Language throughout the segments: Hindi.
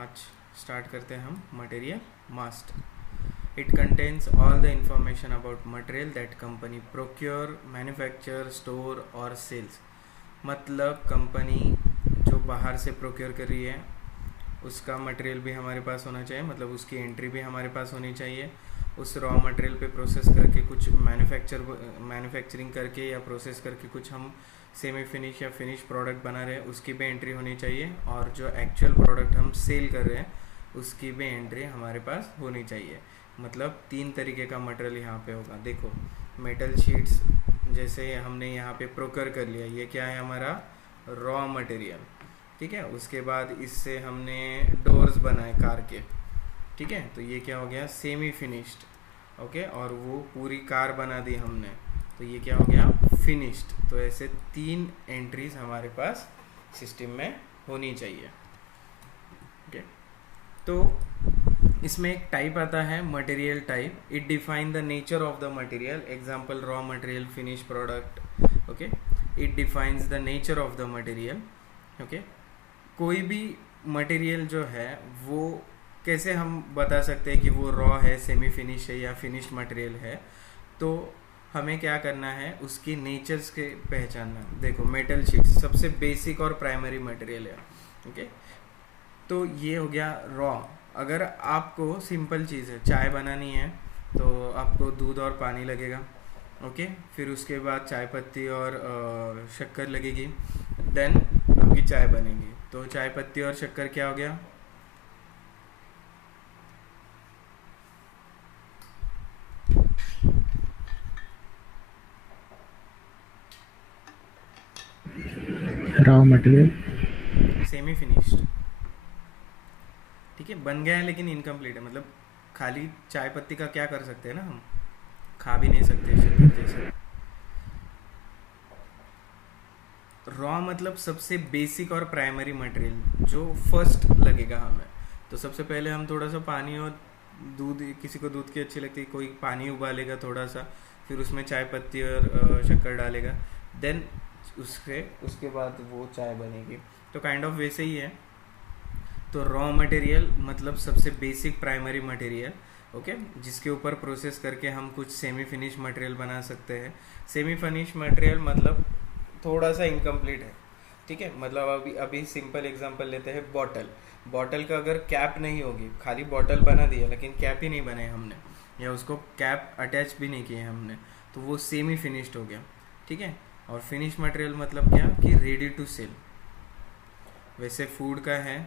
आज स्टार्ट करते हैं हम material master. It contains all the information about material that company procure, manufacture, store और सेल्स। मतलब कंपनी जो बाहर से प्रोक्योर कर रही है उसका मटेरियल भी हमारे पास होना चाहिए, मतलब उसकी एंट्री भी हमारे पास होनी चाहिए। उस रॉ मटेरियल पे प्रोसेस करके कुछ मैन्युफैक्चरिंग करके या प्रोसेस करके कुछ हम सेमी फिनिश या फिनिश प्रोडक्ट बना रहे हैं उसकी भी एंट्री होनी चाहिए, और जो एक्चुअल प्रोडक्ट हम सेल कर रहे हैं उसकी भी एंट्री हमारे पास होनी चाहिए। मतलब 3 तरीके का मटेरियल यहाँ पे होगा। देखो, मेटल शीट्स जैसे हमने यहाँ पे प्रोक्योर कर लिया, ये क्या है हमारा रॉ मटेरियल, ठीक है। उसके बाद इससे हमने डोर्स बनाए कार के, ठीक है, तो ये क्या हो गया सेमी फिनिश्ड, ओके। और वो पूरी कार बना दी हमने, तो ये क्या हो गया फिनिश्ड। तो ऐसे 3 एंट्रीज हमारे पास सिस्टम में होनी चाहिए, ओके। तो इसमें एक टाइप आता है material type. It define the nature of the material, example raw material, finish product, okay. It defines the nature of the material, okay. कोई भी मटेरियल जो है वो कैसे हम बता सकते हैं कि वो रॉ है, सेमी फिनिश है या फिनिश्ड मटेरियल है। तो हमें क्या करना है, उसकी नेचर्स के पहचानना। देखो, मेटल शीट सबसे बेसिक और प्राइमरी मटेरियल है, ओके। तो ये हो गया रॉ। अगर आपको सिंपल चीज़ है, चाय बनानी है तो आपको दूध और पानी लगेगा, ओके। फिर उसके बाद चाय पत्ती और शक्कर लगेगी, देन आपकी चाय बनेगी। तो चाय पत्ती और शक्कर क्या हो गया, रॉ मटेरियल। सेमी फिनिश्ड, ठीक है। बन गया है लेकिन इनकम्प्लीट है, मतलब खाली चाय पत्ती का क्या कर सकते हैं ना, हम खा भी नहीं सकते शक्कर जैसे। रॉ मतलब सबसे बेसिक और प्राइमरी मटेरियल जो फर्स्ट लगेगा हमें। तो सबसे पहले हम थोड़ा सा पानी और दूध, किसी को दूध की अच्छी लगती है, कोई पानी उबालेगा थोड़ा सा, फिर उसमें चाय पत्ती और शक्कर डालेगा, देन उसके बाद वो चाय बनेगी। तो काइंड ऑफ वैसे ही है। तो रॉ मटेरियल मतलब सबसे बेसिक प्राइमरी मटेरियल, ओके, जिसके ऊपर प्रोसेस करके हम कुछ सेमी फिनिश मटेरियल बना सकते हैं। सेमी फिनिश मटेरियल मतलब थोड़ा सा इनकम्प्लीट है, ठीक है। मतलब अभी अभी सिंपल एग्जांपल लेते हैं, बॉटल। बॉटल का अगर कैप नहीं होगी, खाली बॉटल बना दिया लेकिन कैप ही नहीं बनाए हमने, या उसको कैप अटैच भी नहीं किए हमने, तो वो सेमी फिनिश्ड हो गया, ठीक है। और फिनिश मटेरियल मतलब क्या कि रेडी टू सेल। वैसे फूड का है,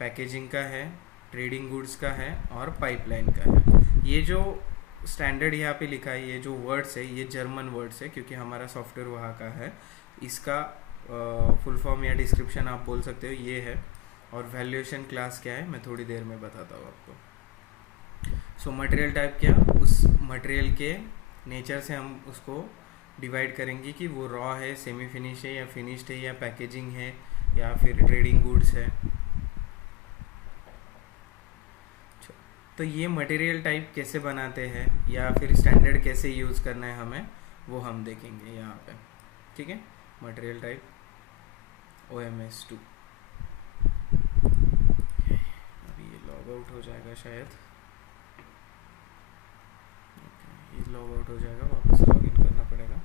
पैकेजिंग का है, ट्रेडिंग गुड्स का है और पाइपलाइन का है। ये जो स्टैंडर्ड यहाँ पे लिखा है, ये जो वर्ड्स है ये जर्मन वर्ड्स है क्योंकि हमारा सॉफ्टवेयर वहाँ का है। इसका फुल फॉर्म या डिस्क्रिप्शन आप बोल सकते हो, ये है। और वैल्यूएशन क्लास क्या है मैं थोड़ी देर में बताता हूँ आपको। सो मटेरियल टाइप क्या, उस मटेरियल के नेचर से हम उसको डिवाइड करेंगे कि वो रॉ है, सेमी फिनिश है या फिनिश्ड है या पैकेजिंग है या फिर ट्रेडिंग गुड्स है। तो ये मटेरियल टाइप कैसे बनाते हैं या फिर स्टैंडर्ड कैसे यूज़ करना है हमें, वो हम देखेंगे यहाँ पे, ठीक है। Material type OMS2। अभी ये लॉग आउट हो जाएगा शायद, ये लॉग आउट हो जाएगा, वापस लॉग इन करना पड़ेगा।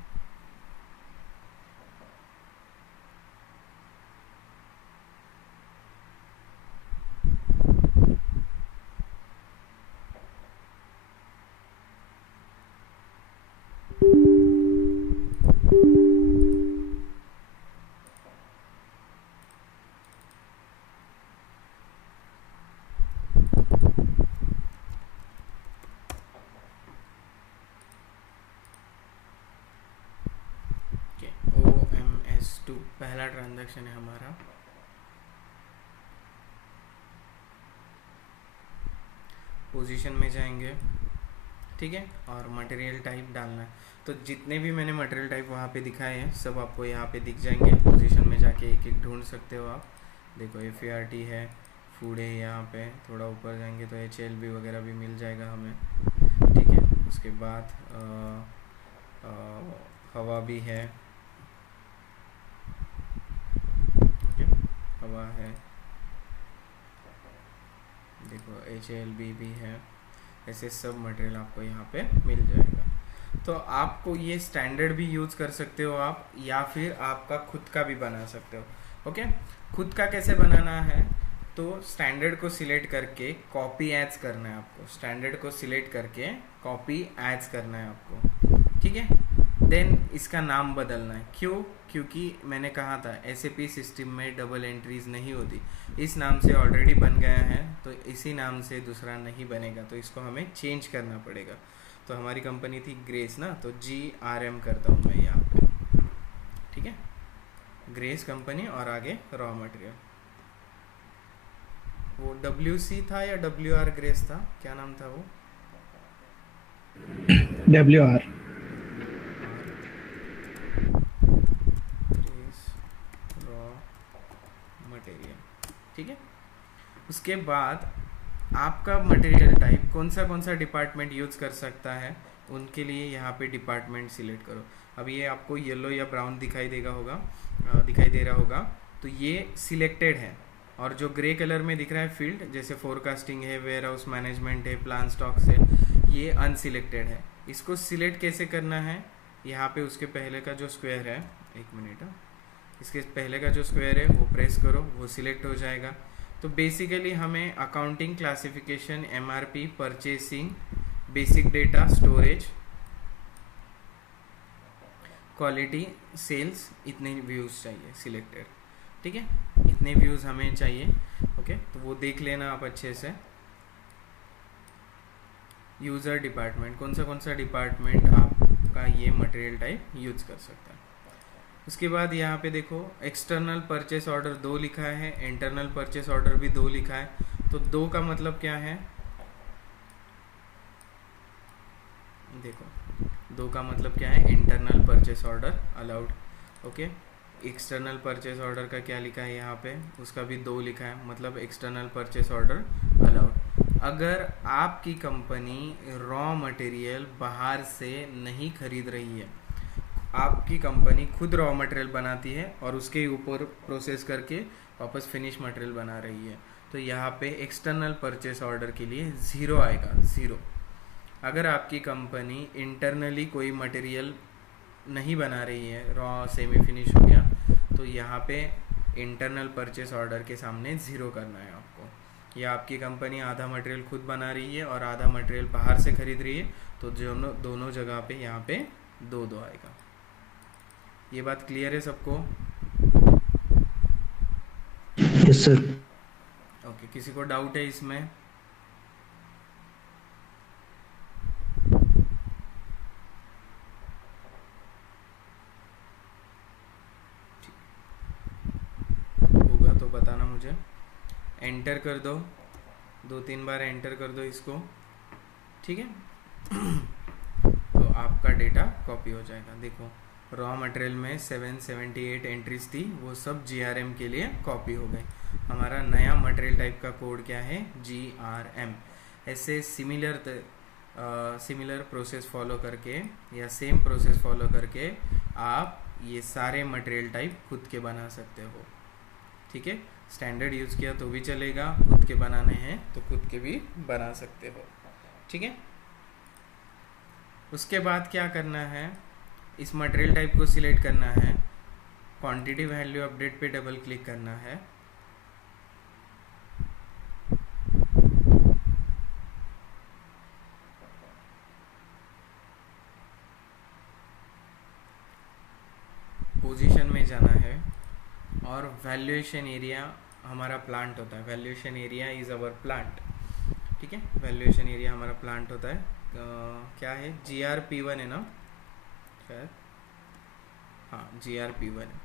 OMS2 पहला ट्रांजैक्शन है हमारा। पोजीशन में जाएंगे, ठीक है, और मटेरियल टाइप डालना है। तो जितने भी मैंने मटेरियल टाइप वहाँ पे दिखाए हैं सब आपको यहाँ पे दिख जाएंगे। पोजीशन में जाके एक एक ढूंढ सकते हो आप। देखो FART है, फूड है, यहाँ पे थोड़ा ऊपर जाएंगे तो HLB वगैरह भी मिल जाएगा हमें, ठीक है। उसके बाद हवा भी है, ओके, हवा है। देखो HALB भी है, ऐसे सब मटेरियल आपको यहाँ पे मिल जाएगा। तो आपको ये स्टैंडर्ड भी यूज़ कर सकते हो आप, या फिर आपका खुद का भी बना सकते हो। ओके, खुद का कैसे बनाना है, तो स्टैंडर्ड को सिलेक्ट करके कॉपी एड्स करना है आपको, स्टैंडर्ड को सिलेक्ट करके कॉपी एड्स करना है आपको, ठीक है। देन इसका नाम बदलना है, क्यों, क्योंकि मैंने कहा था SAP सिस्टम में डबल एंट्रीज नहीं होती, इस नाम से ऑलरेडी बन गया है तो इसी नाम से दूसरा नहीं बनेगा, तो इसको हमें चेंज करना पड़ेगा। तो हमारी कंपनी थी ग्रेस ना, तो GRM करता हूँ मैं यहाँ पे, ठीक है, ग्रेस कंपनी और आगे रॉ मटेरियल। वो WC था या WR ग्रेस था, क्या नाम था वो? WR। ग्रेस रॉ मटेरियल, ठीक है। उसके बाद आपका मटेरियल टाइप कौन सा डिपार्टमेंट यूज़ कर सकता है, उनके लिए यहाँ पे डिपार्टमेंट सिलेक्ट करो। अब ये आपको येलो या ब्राउन दिखाई दे रहा होगा, तो ये सिलेक्टेड है, और जो ग्रे कलर में दिख रहा है फील्ड, जैसे फोरकास्टिंग है, वेयर हाउस मैनेजमेंट है, प्लान स्टॉक्स है, ये अनसिलेक्टेड है। इसको सिलेक्ट कैसे करना है, यहाँ पे उसके पहले का जो स्क्वायर है, एक मिनट, इसके पहले का जो स्क्वायर है वो प्रेस करो, वो सिलेक्ट हो जाएगा। तो बेसिकली हमें accounting, classification, MRP, purchasing, basic data, storage, quality, sales, इतने व्यूज़ चाहिए सिलेक्टेड, ठीक है, इतने व्यूज़ हमें चाहिए। ओके, तो वो देख लेना आप अच्छे से। यूज़र डिपार्टमेंट, कौन सा डिपार्टमेंट आपका ये मटेरियल टाइप यूज कर सकता है। उसके बाद यहाँ पे देखो एक्सटर्नल परचेस ऑर्डर 2 लिखा है, इंटरनल परचेस ऑर्डर भी 2 लिखा है। तो 2 का मतलब क्या है, देखो 2 का मतलब क्या है, internal purchase order allowed. Okay, external purchase order का क्या लिखा है यहाँ पे, उसका भी 2 लिखा है, मतलब एक्सटर्नल परचेस ऑर्डर अलाउड। अगर आपकी कंपनी रॉ मटेरियल बाहर से नहीं खरीद रही है, आपकी कंपनी खुद रॉ मटेरियल बनाती है और उसके ऊपर प्रोसेस करके वापस फिनिश मटेरियल बना रही है, तो यहाँ पे एक्सटर्नल परचेस ऑर्डर के लिए 0 आएगा, 0। अगर आपकी कंपनी इंटरनली कोई मटेरियल नहीं बना रही है, रॉ सेमी फिनिश हो गया, तो यहाँ पे इंटरनल परचेस ऑर्डर के सामने 0 करना है आपको। या आपकी कंपनी आधा मटेरियल खुद बना रही है और आधा मटेरियल बाहर से खरीद रही है, तो दोनों जगह पे यहाँ पे 2 आएगा। ये बात क्लियर है सबको? Yes sir. ओके, किसी को डाउट है इसमें? होगा तो बताना मुझे। एंटर कर दो, 2-3 बार एंटर कर दो इसको, ठीक है। तो आपका डेटा कॉपी हो जाएगा। देखो रॉ मटेरियल में 778 एंट्रीज थी, वो सब GRM के लिए कॉपी हो गई। हमारा नया मटेरियल टाइप का कोड क्या है, GRM। ऐसे सिमिलर प्रोसेस फॉलो करके या सेम प्रोसेस फॉलो करके आप ये सारे मटेरियल टाइप खुद के बना सकते हो, ठीक है। स्टैंडर्ड यूज़ किया तो भी चलेगा, खुद के बनाने हैं तो खुद के भी बना सकते हो, ठीक है। उसके बाद क्या करना है, इस मटेरियल टाइप को सिलेक्ट करना है, क्वांटिटी वैल्यू अपडेट पे डबल क्लिक करना है। पोजीशन में जाना है और वैल्यूएशन एरिया हमारा प्लांट होता है, valuation area is our plant, ठीक है। वैल्यूएशन एरिया हमारा प्लांट होता है, क्या है, GRP1 है ना शायद, हाँ GRP1 है।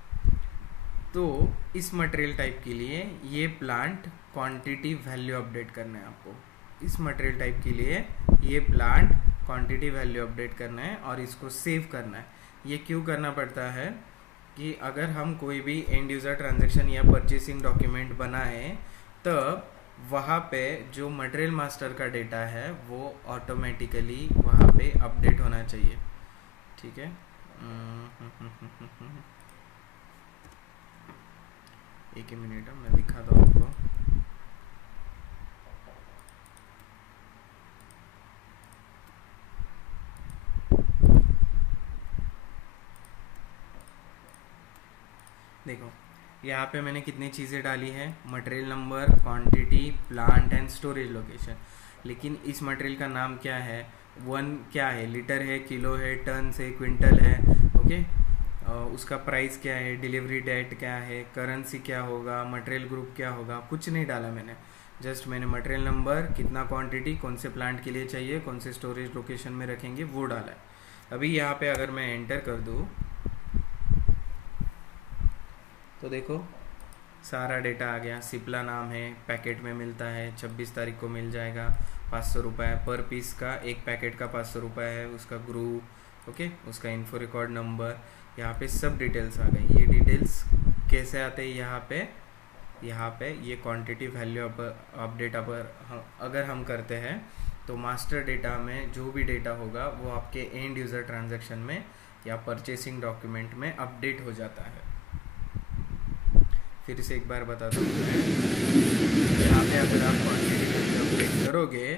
तो इस मटेरियल टाइप के लिए ये प्लांट क्वांटिटी वैल्यू अपडेट करना है आपको। इस मटेरियल टाइप के लिए ये प्लांट क्वांटिटी वैल्यू अपडेट करना है और इसको सेव करना है। ये क्यों करना पड़ता है कि अगर हम कोई भी एंड यूज़र ट्रांजैक्शन या परचेसिंग डॉक्यूमेंट बनाएं, तब वहाँ पे जो मटेरियल मास्टर का डेटा है वो ऑटोमेटिकली वहाँ पे अपडेट होना चाहिए, ठीक है। एक ही मिनट मैं दिखाता हूँ आपको। देखो यहाँ पे मैंने कितनी चीज़ें डाली है, material number, quantity, plant and storage location. लेकिन इस मटेरियल का नाम क्या है, वन क्या है, लीटर है, किलो है, टन है, क्विंटल है, ओके। उसका प्राइस क्या है, डिलीवरी डेट क्या है, करेंसी क्या होगा, मटेरियल ग्रुप क्या होगा, कुछ नहीं डाला मैंने। जस्ट मैंने मटेरियल नंबर, कितना क्वांटिटी, कौन से प्लांट के लिए चाहिए, कौन से स्टोरेज लोकेशन में रखेंगे, वो डाला है। अभी यहाँ पे अगर मैं एंटर कर दूँ तो देखो सारा डेटा आ गया। सिप्ला नाम है, पैकेट में मिलता है, 26 तारीख को मिल जाएगा, 500 रुपये पर पीस का, एक पैकेट का 500 रुपये है। उसका ग्रुप, ओके, उसका इन्फो रिकॉर्ड नंबर, यहाँ पे सब डिटेल्स आ गई। ये डिटेल्स कैसे आते हैं यहाँ पे ये क्वांटिटी वैल्यू अपडेट अगर हम करते हैं तो मास्टर डेटा में जो भी डेटा होगा वो आपके एंड यूज़र ट्रांजैक्शन में या परचेसिंग डॉक्यूमेंट में अपडेट हो जाता है। फिर से एक बार बता दूँ, यहाँ पे अगर आप क्वांटिटी वैल्यू अपडेट करोगे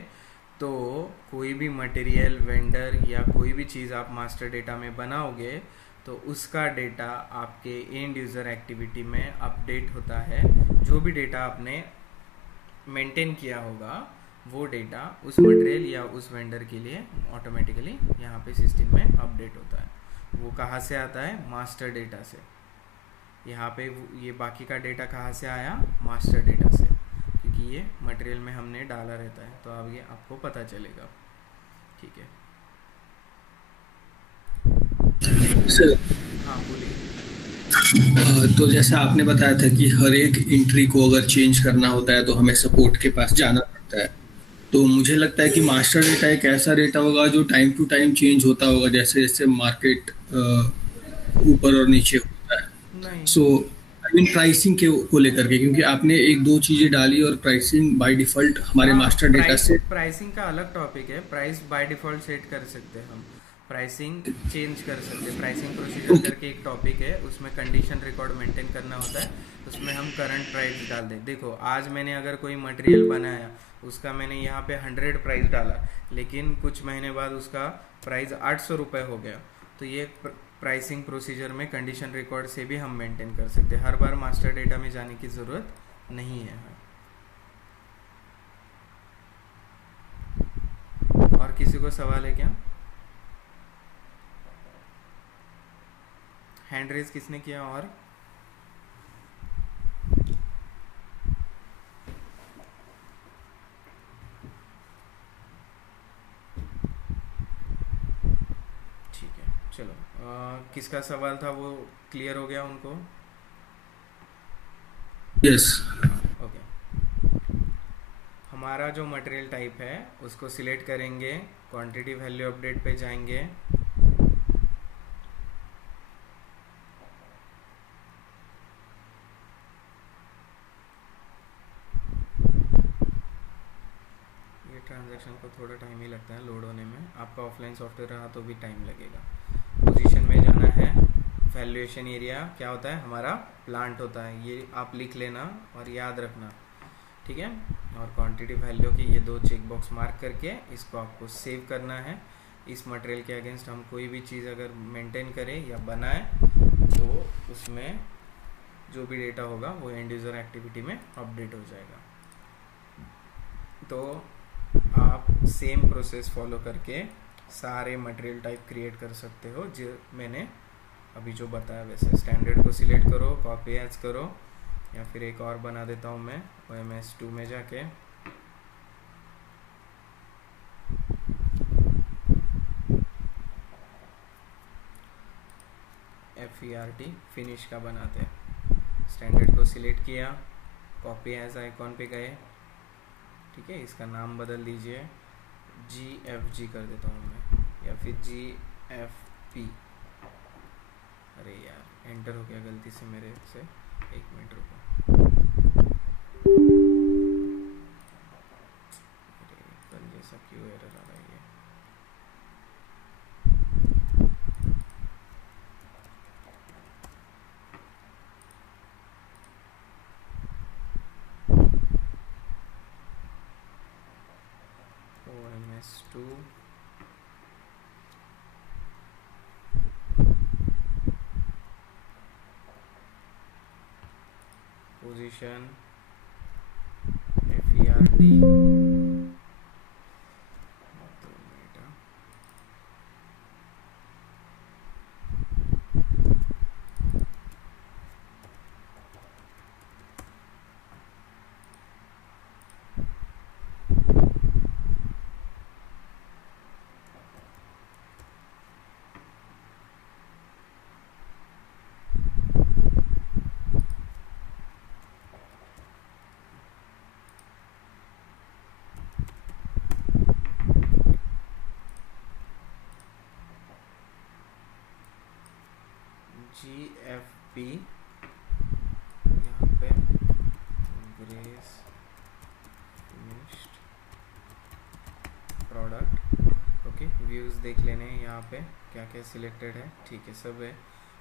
तो कोई भी मटेरियल, वेंडर या कोई भी चीज़ आप मास्टर डेटा में बनाओगे तो उसका डेटा आपके एंड यूज़र एक्टिविटी में अपडेट होता है। जो भी डेटा आपने मेंटेन किया होगा वो डेटा उस मटेरियल या उस वेंडर के लिए ऑटोमेटिकली यहाँ पे सिस्टम में अपडेट होता है। वो कहाँ से आता है, मास्टर डेटा से। यहाँ पे ये बाकी का डेटा कहाँ से आया, मास्टर डेटा से, क्योंकि ये मटेरियल में हमने डाला रहता है। तो अब ये आपको पता चलेगा, ठीक है। सर हाँ बोलिए। तो जैसा आपने बताया था कि हर एक एंट्री को अगर चेंज करना होता है तो हमें सपोर्ट के पास जाना पड़ता है। तो मुझे लगता है कि मास्टर डेटा एक ऐसा डेटा होगा जो टाइम टू टाइम चेंज होता होगा, जैसे जैसे मार्केट ऊपर और नीचे होता है। नहीं सो आई मीन प्राइसिंग के को लेकर के, क्योंकि आपने एक दो चीजें डाली और प्राइसिंग बाय डिफॉल्ट हमारे हाँ, मास्टर डेटा से। प्राइसिंग का अलग टॉपिक है। प्राइस बाय डिफ़ॉल्ट सेट कर सकते हैं हम, प्राइसिंग चेंज कर सकते हैं। Pricing procedure okay. करके एक टॉपिक है, उसमें कंडीशन रिकॉर्ड मेंटेन करना होता है। उसमें हम करंट प्राइस डाल दें। देखो आज मैंने अगर कोई मटेरियल बनाया, उसका मैंने यहाँ पे 100 प्राइस डाला, लेकिन कुछ महीने बाद उसका प्राइस 800 रुपये हो गया, तो ये प्राइसिंग प्रोसीजर में कंडीशन रिकॉर्ड से भी हम मेंटेन कर सकते हैं। हर बार मास्टर डेटा में जाने की ज़रूरत नहीं है। और किसी को सवाल है क्या? हैंड रेज किसने किया? और ठीक है, चलो। किसका सवाल था वो क्लियर हो गया उनको? यस। हाँ, ओके। हमारा जो मटेरियल टाइप है उसको सिलेक्ट करेंगे, क्वांटिटी वैल्यू अपडेट पे जाएंगे, ट्रांजैक्शन को थोड़ा टाइम ही लगता है लोड होने में। आपका ऑफलाइन सॉफ्टवेयर रहा तो भी टाइम लगेगा। पोजीशन में जाना है, वैल्यूएशन एरिया क्या होता है, हमारा प्लांट होता है, ये आप लिख लेना और याद रखना, ठीक है। और क्वांटिटी वैल्यू की ये दो चेक बॉक्स मार्क करके इसको आपको सेव करना है। इस मटेरियल के अगेंस्ट हम कोई भी चीज़ अगर मेंटेन करें या बनाएं तो उसमें जो भी डेटा होगा वो एंड यूज़र एक्टिविटी में अपडेट हो जाएगा। तो आप सेम प्रोसेस फॉलो करके सारे मटेरियल टाइप क्रिएट कर सकते हो जो मैंने अभी जो बताया वैसे। स्टैंडर्ड को सिलेक्ट करो, कॉपी एज करो, या फिर एक और बना देता हूँ मैं OMS2 में जाके। FERT फिनिश का बनाते हैं। स्टैंडर्ड को सिलेक्ट किया, कॉपी एज आइकॉन पे गए, ठीक है। इसका नाम बदल दीजिए, GFG कर देता हूँ मैं, या फिर GFP। अरे यार एंटर हो गया गलती से मेरे से, 1 मिनट रुको। अरे कल जैसा क्यों एरर आ रहा है ये? OMS2 OMS2 position FERD GFP, यहाँ पे grace finished product. Okay, views देख लेने हैं यहाँ पे क्या क्या सिलेक्टेड है। ठीक है, सब है।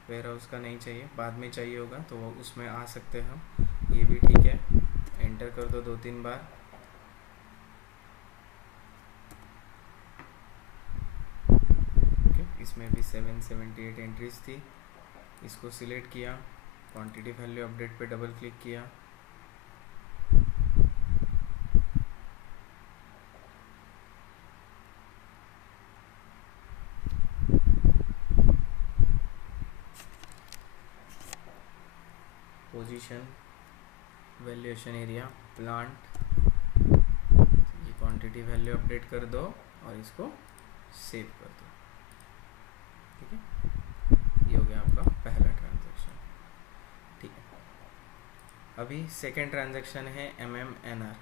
वेयर हाउस का नहीं चाहिए, बाद में चाहिए होगा तो वो उसमें आ सकते हैं हम। ये भी ठीक है, एंटर कर दो 2-3 बार। ओके, इसमें भी 778 एंट्रीज थी। इसको सिलेक्ट किया, क्वांटिटी वैल्यू अपडेट पे डबल क्लिक किया, पोजीशन वैल्यूएशन एरिया प्लांट, ये क्वांटिटी वैल्यू अपडेट कर दो और इसको सेव कर दो। ठीक है, ये हो गया आपका पहला ट्रांजैक्शन। ठीक है, अभी सेकेंड ट्रांजैक्शन है MMNR,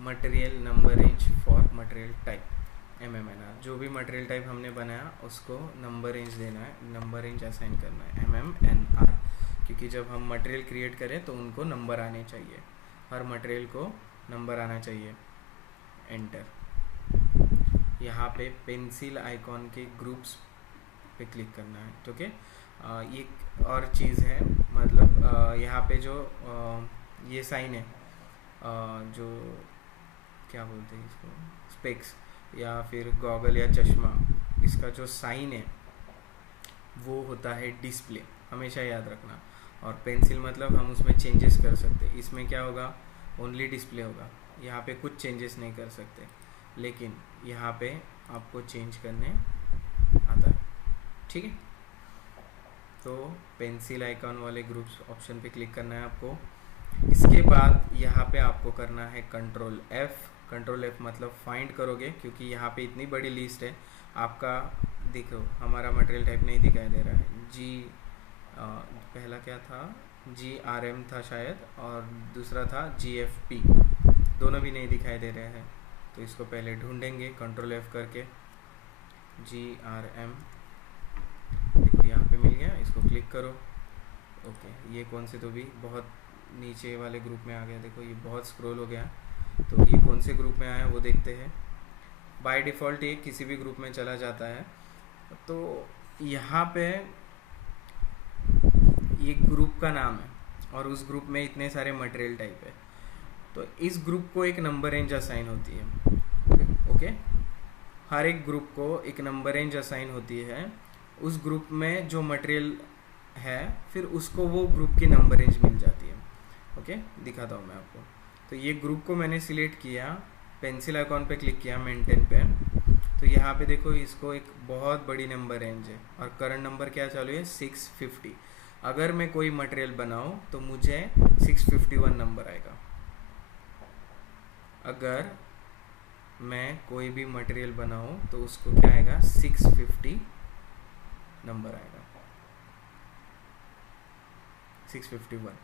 material number range for material type. MMNR, जो भी मटेरियल टाइप हमने बनाया उसको नंबर रेंज देना है, नंबर रेंज असाइन करना है MMNR, क्योंकि जब हम मटेरियल क्रिएट करें तो उनको नंबर आने चाहिए, हर मटेरियल को नंबर आना चाहिए। एंटर। यहाँ पे पेंसिल आइकॉन के ग्रुप्स पे क्लिक करना है। तो ओके, ये और चीज़ है, मतलब यहाँ पे जो ये साइन है, जो क्या बोलते हैं इसको, स्पेक्स या फिर गॉगल या चश्मा, इसका जो साइन है वो होता है डिस्प्ले, हमेशा याद रखना। और पेंसिल मतलब हम उसमें चेंजेस कर सकते हैं। इसमें क्या होगा, ओनली डिस्प्ले होगा, यहाँ पे कुछ चेंजेस नहीं कर सकते, लेकिन यहाँ पे आपको चेंज करने आता है। ठीक है, तो पेंसिल आइकॉन वाले ग्रुप्स ऑप्शन पे क्लिक करना है आपको। इसके बाद यहाँ पे आपको करना है कंट्रोल F मतलब फाइंड करोगे, क्योंकि यहाँ पे इतनी बड़ी लिस्ट है आपका। देखो हमारा मटेरियल टाइप नहीं दिखाई दे रहा है। पहला क्या था, GRM था शायद, और दूसरा था GFP, दोनों भी नहीं दिखाई दे रहे हैं। तो इसको पहले ढूंढेंगे कंट्रोल F करके। GRM देखो यहाँ पे मिल गया, इसको क्लिक करो। ओके, ये कौन से, तो भी बहुत नीचे वाले ग्रुप में आ गया। देखो ये बहुत स्क्रॉल हो गया, तो ये कौन से ग्रुप में आया वो देखते हैं। बाय डिफ़ॉल्ट ये किसी भी ग्रुप में चला जाता है। तो यहाँ पे ये ग्रुप का नाम है और उस ग्रुप में इतने सारे मटेरियल टाइप है, तो इस ग्रुप को एक नंबर रेंज असाइन होती है। ओके, हर एक ग्रुप को एक नंबर रेंज असाइन होती है। उस ग्रुप में जो मटेरियल है फिर उसको वो ग्रुप की नंबर रेंज मिल जाती है। ओके, दिखाता हूँ मैं आपको। तो ये ग्रुप को मैंने सिलेक्ट किया, पेंसिल आइकॉन पे क्लिक किया, मेंटेन पे। तो यहाँ पे देखो इसको एक बहुत बड़ी नंबर रेंज है और करंट नंबर क्या चालू है, 650। अगर मैं कोई मटेरियल बनाऊँ तो मुझे 651 नंबर आएगा। अगर मैं कोई भी मटेरियल बनाऊँ तो उसको क्या आएगा, 650 नंबर आएगा, 651।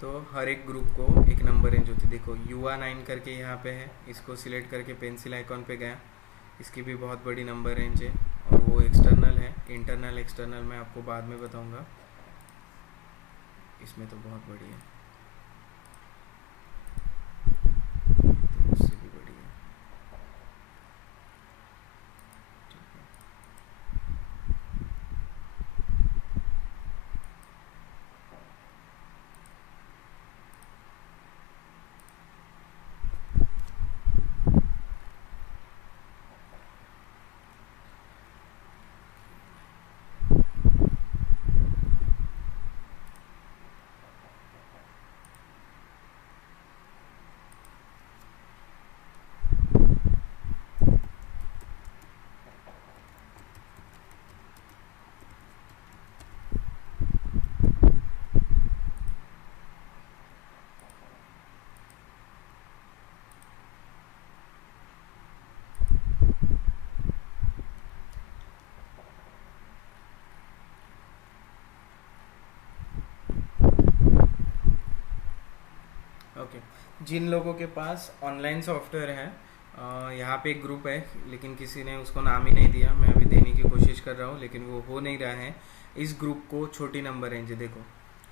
तो हर एक ग्रुप को एक नंबर रेंज होती है। देखो UA9 करके यहाँ पे है, इसको सिलेक्ट करके पेंसिल आइकॉन पे गया, इसकी भी बहुत बड़ी नंबर रेंज है और वो एक्सटर्नल है। इंटरनल एक्सटर्नल मैं आपको बाद में बताऊंगा, इसमें तो बहुत बड़ी है, तो उससे भी बड़ी है। ठीक है, ओके, जिन लोगों के पास ऑनलाइन सॉफ्टवेयर है, यहाँ पे एक ग्रुप है लेकिन किसी ने उसको नाम ही नहीं दिया, मैं अभी देने की कोशिश कर रहा हूँ लेकिन वो हो नहीं रहा है। इस ग्रुप को छोटी नंबर रेंज है, देखो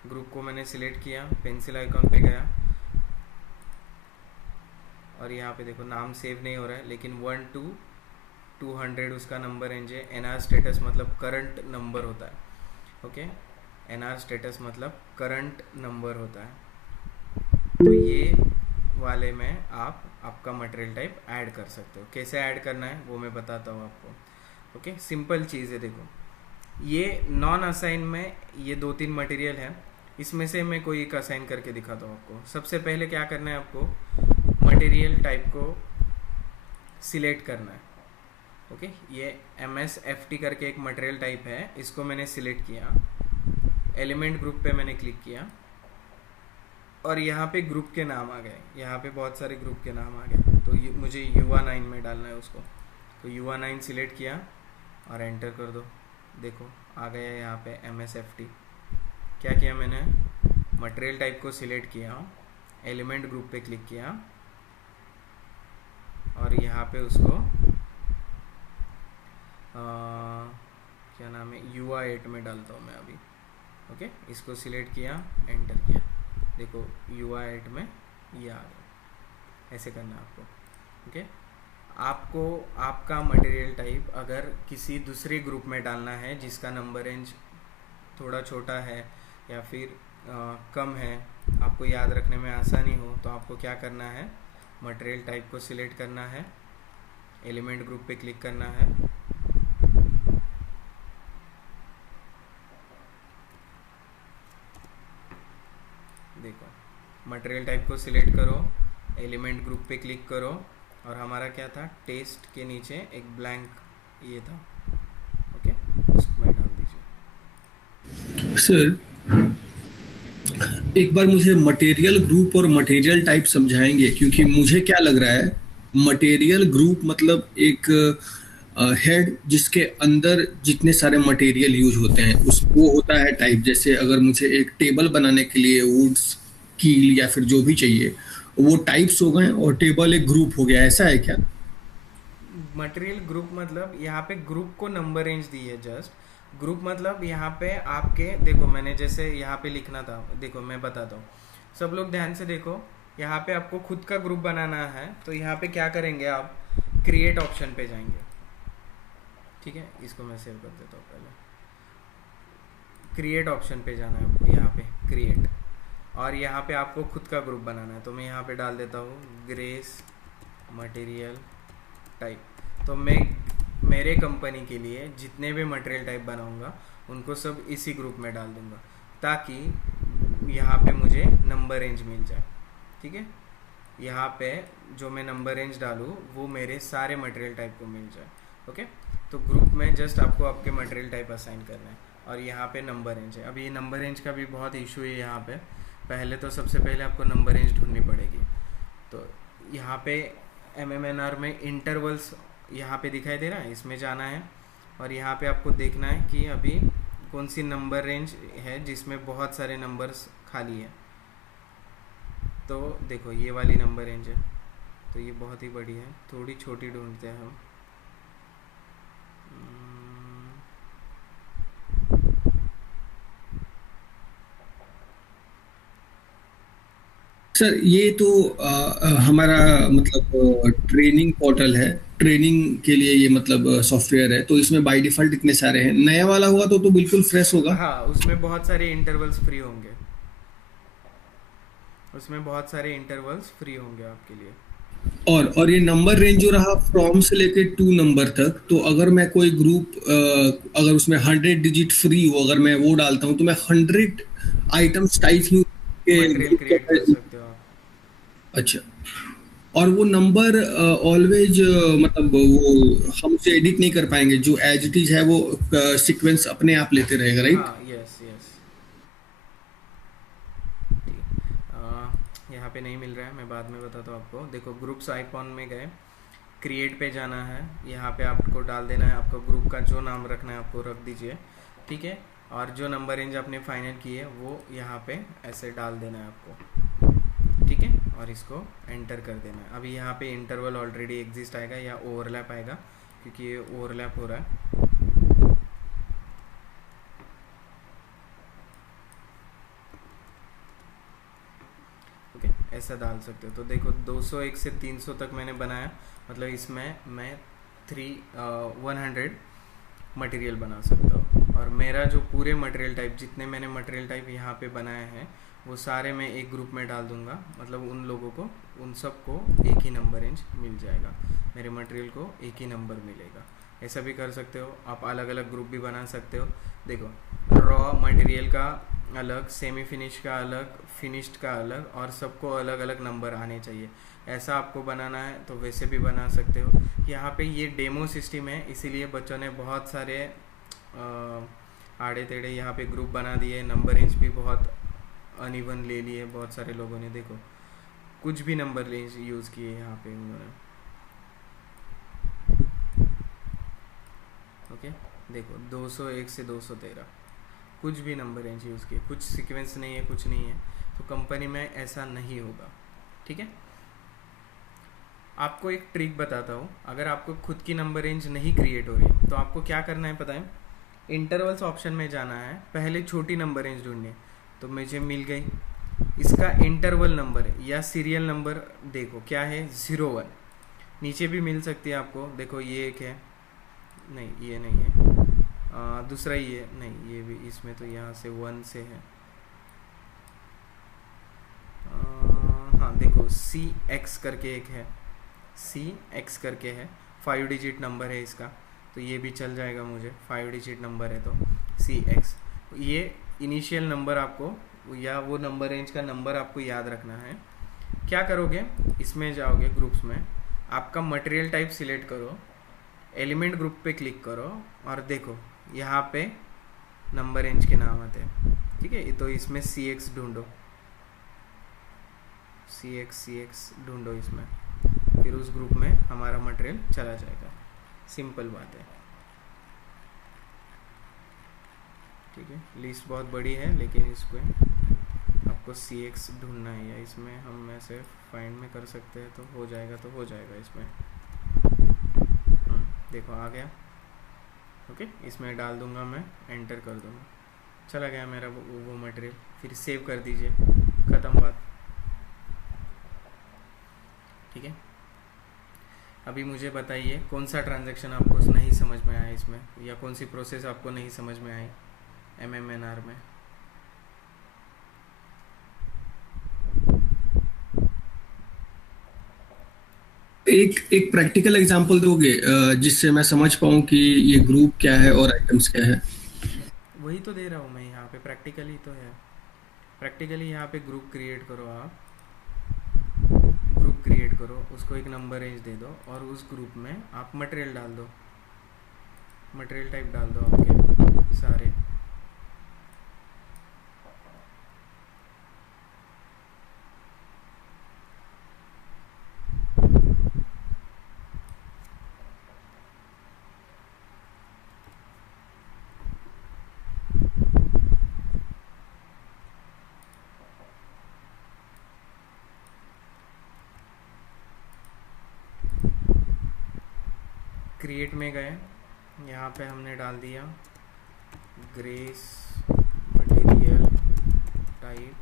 ग्रुप को मैंने सिलेक्ट किया, पेंसिल आइकॉन पे गया और यहाँ पे देखो नाम सेव नहीं हो रहा है, लेकिन 1 to 200 उसका नंबर रेंज है। एनआर स्टेटस मतलब करंट नंबर होता है, ओके, एनआर स्टेटस मतलब करंट नंबर होता है। तो ये वाले में आप आपका मटेरियल टाइप ऐड कर सकते हो। कैसे ऐड करना है वो मैं बताता हूँ आपको। ओके, सिंपल चीज़ है। देखो ये नॉन असाइन में ये 2-3 मटेरियल है, इसमें से मैं कोई एक असाइन करके दिखाता हूँ आपको। सबसे पहले क्या करना है, आपको मटेरियल टाइप को सिलेक्ट करना है। ओके, ये MSFT करके एक मटेरियल टाइप है, इसको मैंने सिलेक्ट किया, एलिमेंट ग्रुप पे मैंने क्लिक किया और यहाँ पे ग्रुप के नाम आ गए, यहाँ पे बहुत सारे ग्रुप के नाम आ गए। तो मुझे UA9 में डालना है उसको, तो UA9 सिलेक्ट किया और एंटर कर दो। देखो आ गया यहाँ पे MSFT। क्या किया मैंने, मटेरियल टाइप को सिलेक्ट किया, एलिमेंट ग्रुप पे क्लिक किया और यहाँ पे उसको क्या नाम है, UA8 में डालता हूँ मैं अभी। ओके, इसको सिलेक्ट किया, एंटर किया, देखो UA8 में ये आ गया। ऐसे करना है आपको। ओके, आपको आपका मटेरियल टाइप अगर किसी दूसरे ग्रुप में डालना है जिसका नंबर रेंज थोड़ा छोटा है या फिर कम है, आपको याद रखने में आसानी हो, तो आपको क्या करना है, मटेरियल टाइप को सिलेक्ट करना है, एलिमेंट ग्रुप पे क्लिक करना है, देखो मटेरियल टाइप को सिलेक्ट करो, एलिमेंट ग्रुप पे क्लिक करो और हमारा क्या था, टेस्ट के नीचे एक ब्लैंक ये था। ओके, उसमें डाल दीजिए। सर एक बार मुझे मटेरियल ग्रुप और मटेरियल टाइप समझाएंगे, क्योंकि मुझे क्या लग रहा है मटेरियल ग्रुप मतलब एक हेड जिसके अंदर जितने सारे मटेरियल यूज होते हैं उस वो होता है टाइप। जैसे अगर मुझे एक टेबल बनाने के लिए वुड्स कील या फिर जो भी चाहिए वो टाइप्स हो गए और टेबल एक ग्रुप हो गया, ऐसा है क्या? मटेरियल ग्रुप मतलब यहाँ पे ग्रुप को नंबर रेंज दी है जस्ट। ग्रुप मतलब यहाँ पे आपके, देखो मैंने जैसे यहाँ पे लिखना था, देखो मैं बताता हूँ, सब लोग ध्यान से देखो। यहाँ पे आपको खुद का ग्रुप बनाना है तो यहाँ पे क्या करेंगे, आप क्रिएट ऑप्शन पे जाएंगे। ठीक है, इसको मैं सेव कर देता हूँ। पहले क्रिएट ऑप्शन पे जाना है आपको, यहाँ पे क्रिएट, और यहाँ पे आपको खुद का ग्रुप बनाना है। तो मैं यहाँ पे डाल देता हूँ ग्रेस मटेरियल टाइप। तो मैं मेरे कंपनी के लिए जितने भी मटेरियल टाइप बनाऊंगा उनको सब इसी ग्रुप में डाल दूंगा ताकि यहाँ पे मुझे नंबर रेंज मिल जाए। ठीक है, यहाँ पे जो मैं नंबर रेंज डालूँ वो मेरे सारे मटेरियल टाइप को मिल जाए। ओके, तो ग्रुप में जस्ट आपको आपके मटेरियल टाइप असाइन करना है और यहाँ पे नंबर रेंज है। अभी ये नंबर रेंज का भी बहुत इशू है यहाँ पे। पहले तो सबसे पहले आपको नंबर रेंज ढूंढनी पड़ेगी। तो यहाँ पे MMNR में इंटरवल्स यहाँ पे दिखाई दे रहा है, इसमें जाना है और यहाँ पे आपको देखना है कि अभी कौन सी नंबर रेंज है जिसमें बहुत सारे नंबर्स खाली है। तो देखो ये वाली नंबर रेंज है, तो ये बहुत ही बड़ी है, थोड़ी छोटी ढूंढते हैं हम। सर ये तो हमारा मतलब ट्रेनिंग पोर्टल है, ट्रेनिंग के लिए ये मतलब सॉफ्टवेयर है, तो इसमें बाय डिफॉल्ट इतने सारे हैं। नया वाला होगा तो बिल्कुल फ्रेश होगा। हाँ, उसमें बहुत सारे इंटरवल्स फ्री होंगे, उसमें बहुत सारे इंटरवल्स फ्री होंगे आपके लिए। और ये नंबर रेंज जो रहा फ्रॉम से लेके 2 नंबर तक, तो अगर मैं कोई ग्रुप अगर उसमें 100 डिजिट फ्री हो, अगर मैं वो डालता हूँ तो मैं 100 आइटम्स टाइप ही मटेरियल क्रिएट कर सकते हो आप। अच्छा, और वो नंबर ऑलवेज मतलब वो हम उसे एडिट नहीं कर पाएंगे, जो एज इट इज है वो सीक्वेंस अपने आप लेते रहेगा, राइट? हाँ, यस यस। यहाँ पे नहीं मिल रहा है, मैं बाद में बताता हूँ आपको। देखो ग्रुप्स आइकॉन में गए, क्रिएट पे जाना है, यहाँ पे आपको डाल देना है आपको ग्रुप का जो नाम रखना है आपको रख दीजिए। ठीक है, और जो नंबर रेंज आपने फाइनल की है वो यहाँ पे ऐसे डाल देना है आपको। ठीक है, और इसको एंटर कर देना है। अभी यहाँ पे इंटरवल ऑलरेडी एग्जिस्ट आएगा या ओवरलैप आएगा, क्योंकि ये ओवरलैप हो रहा है। ओके, ऐसा डाल सकते हो। तो देखो 201 से 300 तक मैंने बनाया, मतलब इसमें मैं 100 मटेरियल बना सकता हूँ। और मेरा जो पूरे मटेरियल टाइप, जितने मैंने मटेरियल टाइप यहाँ पे बनाए हैं, वो सारे मैं एक ग्रुप में डाल दूँगा। मतलब उन लोगों को, उन सब को एक ही नंबर रेंज मिल जाएगा, मेरे मटेरियल को एक ही नंबर मिलेगा। ऐसा भी कर सकते हो आप, अलग अलग ग्रुप भी बना सकते हो। देखो रॉ मटेरियल का अलग, सेमी फिनिश का अलग, फिनिश्ड का अलग, और सबको अलग अलग नंबर आने चाहिए। ऐसा आपको बनाना है तो वैसे भी बना सकते हो। यहाँ पे ये डेमो सिस्टम है, इसीलिए बच्चों ने बहुत सारे आड़े टेढ़े यहाँ पे ग्रुप बना दिए। नंबर रेंज भी बहुत अनइवन ले लिए बहुत सारे लोगों ने। देखो कुछ भी नंबर रेंज यूज़ किए यहाँ पे उन्होंने। ओके, देखो 201 से 213, कुछ भी नंबर रेंज यूज़ किए, कुछ सीक्वेंस नहीं है, कुछ नहीं है। तो कंपनी में ऐसा नहीं होगा, ठीक है। आपको एक ट्रिक बताता हूँ। अगर आपको खुद की नंबर रेंज नहीं क्रिएट हो रही तो आपको क्या करना है पता है? इंटरवल्स ऑप्शन में जाना है, पहले छोटी नंबर रेंज ढूंढनी है। तो मुझे मिल गई, इसका इंटरवल नंबर या सीरियल नंबर देखो क्या है, 01। नीचे भी मिल सकती है आपको, देखो ये एक है, नहीं ये नहीं है, दूसरा ये नहीं, ये भी, इसमें तो यहाँ से 1 से है। हाँ देखो CX करके एक है, CX करके है, 5 डिजिट नंबर है इसका, तो ये भी चल जाएगा मुझे। 5 डिजिट नंबर है तो CX। ये इनिशियल नंबर आपको, या वो नंबर रेंज का नंबर आपको याद रखना है। क्या करोगे, इसमें जाओगे ग्रुप्स में, आपका मटेरियल टाइप सिलेक्ट करो, एलिमेंट ग्रुप पे क्लिक करो, और देखो यहाँ पे नंबर रेंज के नाम आते हैं, ठीक है। तो इसमें CX ढूंढो, CX ढूंढो इसमें, फिर उस ग्रुप में हमारा मटेरियल चला जाएगा। सिंपल बात है, ठीक है। लिस्ट बहुत बड़ी है, लेकिन इसको आपको CX ढूंढना है, या इसमें हम ऐसे फाइंड में कर सकते हैं, तो हो जाएगा, तो हो जाएगा इसमें। देखो आ गया, ओके। इसमें डाल दूंगा मैं, एंटर कर दूंगा, चला गया मेरा वो मटेरियल। फिर सेव कर दीजिए, ख़त्म बात, ठीक है। अभी मुझे बताइए कौन सा ट्रांजैक्शन आपको नहीं समझ में आया इसमें, या कौन सी प्रोसेस आपको नहीं समझ में आई MMNR में। एक प्रैक्टिकल एग्जांपल दोगे जिससे मैं समझ पाऊँ कि ये ग्रुप क्या है और आइटम्स क्या है? वही तो दे रहा हूँ मैं यहाँ पे, प्रैक्टिकली तो है। प्रैक्टिकली यहाँ पे ग्रुप क्रिएट करो, आप ग्रुप क्रिएट करो, उसको एक नंबर रेंज दे दो, और उस ग्रुप में आप मटेरियल डाल दो, मटेरियल टाइप डाल दो आपके सारे। क्रिएट में गए, यहाँ पे हमने डाल दिया ग्रेस मटेरियल टाइप,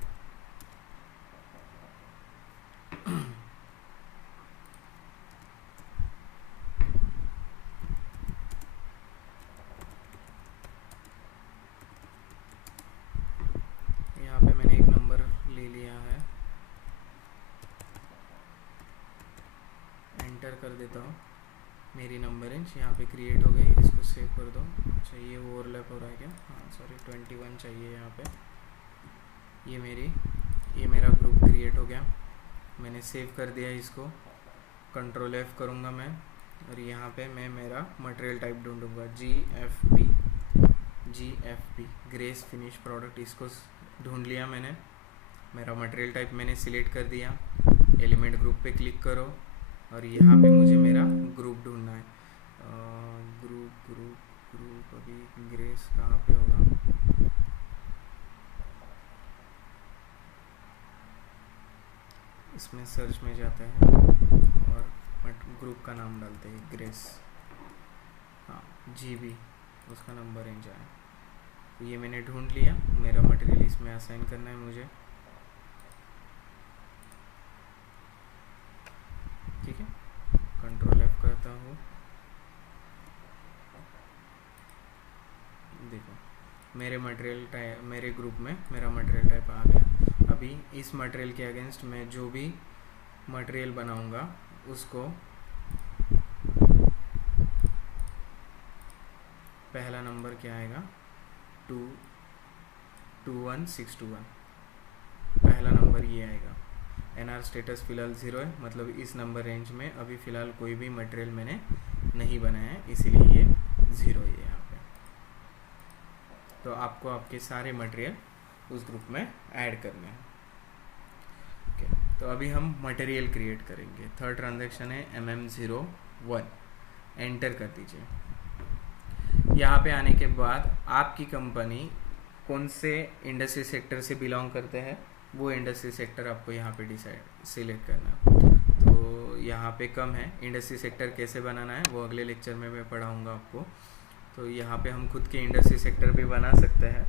यहाँ पे मैंने एक नंबर ले लिया है, एंटर कर देता हूँ। मेरी नंबर रेंज यहाँ पे क्रिएट हो गई, इसको सेव कर दो। अच्छा ये ओवरलैप हो रहा है क्या? हाँ सॉरी, 21 चाहिए यहाँ पे। ये मेरा ग्रुप क्रिएट हो गया, मैंने सेव कर दिया इसको। कंट्रोल F करूँगा मैं, और यहाँ पे मैं मेरा मटेरियल टाइप ढूंढूंगा, GFP ग्रेस फिनिश प्रोडक्ट। इसको ढूंढ लिया मैंने, मेरा मटेरियल टाइप मैंने सिलेक्ट कर दिया। एलिमेंट ग्रुप पे क्लिक करो, और यहाँ पे मुझे मेरा ग्रुप ढूंढना है। ग्रुप अभी ग्रेस कहाँ पे होगा? इसमें सर्च में जाते हैं और ग्रुप का नाम डालते हैं ग्रेस, हाँ GB, उसका नंबर रेंज आया। तो ये मैंने ढूंढ लिया, मेरा मटेरियल इसमें असाइन करना है मुझे, ठीक है। कंट्रोल F करता हूँ, देखो मेरे मटेरियल टाइप, मेरे ग्रुप में मेरा मटेरियल टाइप आ गया। अभी इस मटेरियल के अगेंस्ट मैं जो भी मटेरियल बनाऊंगा उसको पहला नंबर क्या आएगा, 21621, पहला नंबर ये आएगा। NR स्टेटस फ़िलहाल 0 है, मतलब इस नंबर रेंज में अभी फ़िलहाल कोई भी मटेरियल मैंने नहीं बनाया है, इसीलिए ये 0 है यहाँ पे। तो आपको आपके सारे मटेरियल उस ग्रुप में ऐड करने हैं। ओके, तो अभी हम मटेरियल क्रिएट करेंगे। थर्ड ट्रांजैक्शन है MM01, एंटर कर दीजिए। यहाँ पे आने के बाद आपकी कंपनी कौन से इंडस्ट्री सेक्टर से बिलोंग करते हैं, वो इंडस्ट्री सेक्टर आपको यहाँ पे सिलेक्ट करना है। तो यहाँ पे कम है, इंडस्ट्री सेक्टर कैसे बनाना है वो अगले लेक्चर में मैं पढ़ाऊँगा आपको। तो यहाँ पे हम खुद के इंडस्ट्री सेक्टर भी बना सकते हैं।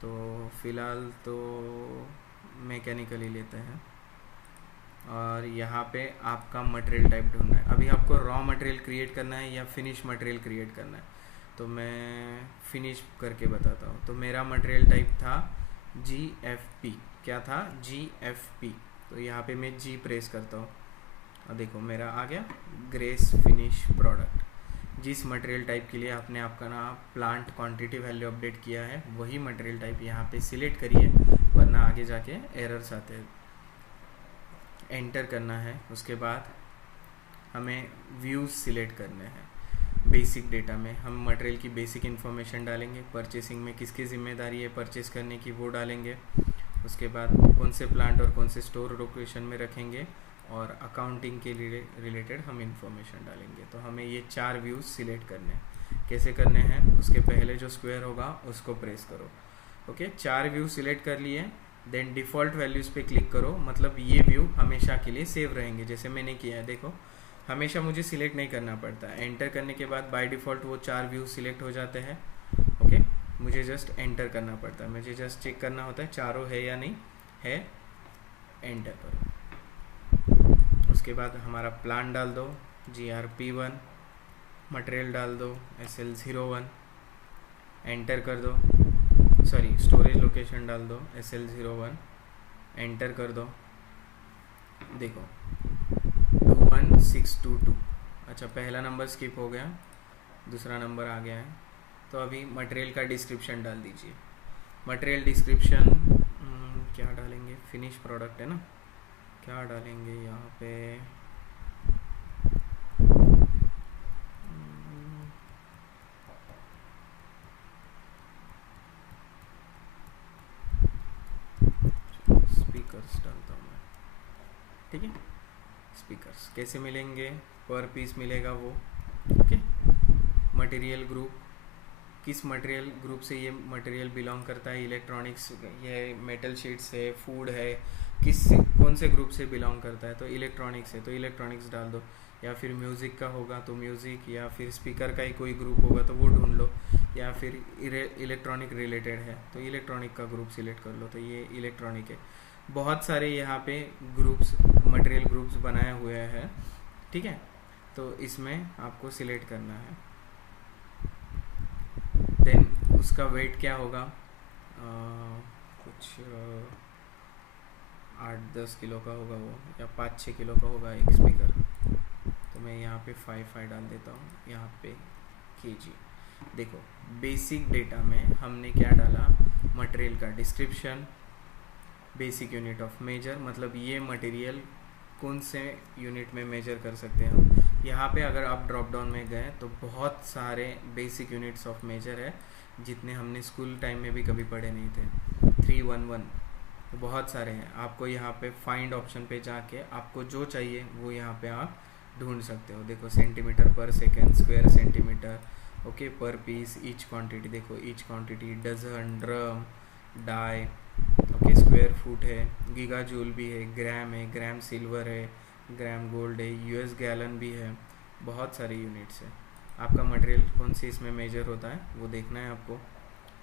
तो फ़िलहाल तो मैकेनिकल ही लेते हैं, और यहाँ पे आपका मटेरियल टाइप ढूंढना है। अभी आपको रॉ मटेरियल क्रिएट करना है या फिनिश मटेरियल क्रिएट करना है, तो मैं फिनिश करके बताता हूँ। तो मेरा मटेरियल टाइप था GFP, क्या था GFP। तो यहाँ पे मैं G प्रेस करता हूँ और देखो मेरा आ गया ग्रेस फिनिश प्रोडक्ट। जिस मटेरियल टाइप के लिए आपने आपका ना प्लांट क्वांटिटी वैल्यू अपडेट किया है वही मटेरियल टाइप यहाँ पे सिलेक्ट करिए, वरना आगे जाके एरर्स आते हैं। एंटर करना है, उसके बाद हमें व्यूज़ सिलेक्ट करने हैं। बेसिक डेटा में हम मटेरियल की बेसिक इन्फॉर्मेशन डालेंगे, परचेसिंग में किसकी ज़िम्मेदारी है परचेस करने की वो डालेंगे, उसके बाद कौन से प्लांट और कौन से स्टोर लोकेशन में रखेंगे, और अकाउंटिंग के रिलेटेड हम इंफॉर्मेशन डालेंगे। तो हमें ये 4 व्यूज़ सिलेक्ट करने हैं। कैसे करने हैं, उसके पहले जो स्क्वायर होगा उसको प्रेस करो। ओके, 4 व्यू सिलेक्ट कर लिए, देन डिफ़ॉल्ट वैल्यूज़ पे क्लिक करो, मतलब ये व्यू हमेशा के लिए सेव रहेंगे। जैसे मैंने किया है, देखो हमेशा मुझे सिलेक्ट नहीं करना पड़ता। एंटर करने के बाद बाय डिफ़ॉल्ट वो 4 व्यू सिलेक्ट हो जाते हैं। ओके, मुझे जस्ट एंटर करना पड़ता है, मुझे जस्ट चेक करना होता है चारों है या नहीं है, एंटर करो। उसके बाद हमारा प्लान डाल दो GRP1, मटेरियल डाल दो SL01, एंटर कर दो, सॉरी स्टोरेज लोकेशन डाल दो SL01, एंटर कर दो। देखो 21622, अच्छा पहला नंबर स्किप हो गया, दूसरा नंबर आ गया है। तो अभी मटेरियल का डिस्क्रिप्शन डाल दीजिए। मटेरियल डिस्क्रिप्शन क्या डालेंगे, फिनिश प्रोडक्ट है ना, क्या डालेंगे यहाँ पे, स्पीकर्स डालता हूँ मैं, ठीक है। स्पीकर्स कैसे मिलेंगे, पर पीस मिलेगा वो। ओके, मटेरियल ग्रुप, किस मटेरियल ग्रुप से ये मटेरियल बिलोंग करता है, इलेक्ट्रॉनिक्स, ये मेटल शीट्स है, फूड है, कौन से ग्रुप से बिलोंग करता है, तो इलेक्ट्रॉनिक्स है तो इलेक्ट्रॉनिक्स डाल दो, या फिर म्यूज़िक का होगा तो म्यूज़िक, या फिर स्पीकर का ही कोई ग्रुप होगा तो वो ढूंढ लो, या फिर इलेक्ट्रॉनिक रिलेटेड है तो इलेक्ट्रॉनिक का ग्रुप सिलेक्ट कर लो। तो ये इलेक्ट्रॉनिक है। बहुत सारे यहाँ पे ग्रुप्स, मटेरियल ग्रुप्स बनाए हुए हैं, ठीक है। तो इसमें आपको सिलेक्ट करना है, देन उसका वेट क्या होगा, कुछ 8-10 किलो का होगा वो, या 5-6 किलो का होगा एक स्पीकर। तो मैं यहाँ पे 5 डाल देता हूँ, यहाँ पे kg। देखो बेसिक डेटा में हमने क्या डाला, मटेरियल का description, basic unit of measure, मतलब ये मटेरियल कौन से यूनिट में मेजर कर सकते हैं हम। यहाँ पे अगर आप ड्रॉप डाउन में गए तो बहुत सारे बेसिक यूनिट्स ऑफ मेजर है, जितने हमने स्कूल टाइम में भी कभी पढ़े नहीं थे। 311 बहुत सारे हैं। आपको यहाँ पे फाइंड ऑप्शन पे जाके आपको जो चाहिए वो यहाँ पे आप ढूंढ सकते हो। देखो centimetre per second, square centimetre, okay, per piece, each quantity, देखो each quantity, dozen, drum, die, okay, square foot है, गीगा जूल भी है, ग्राम सिल्वर है, ग्राम गोल्ड है, यूएस गैलन भी है, बहुत सारे यूनिट्स है। आपका मटेरियल कौन सी इसमें मेजर होता है वो देखना है आपको।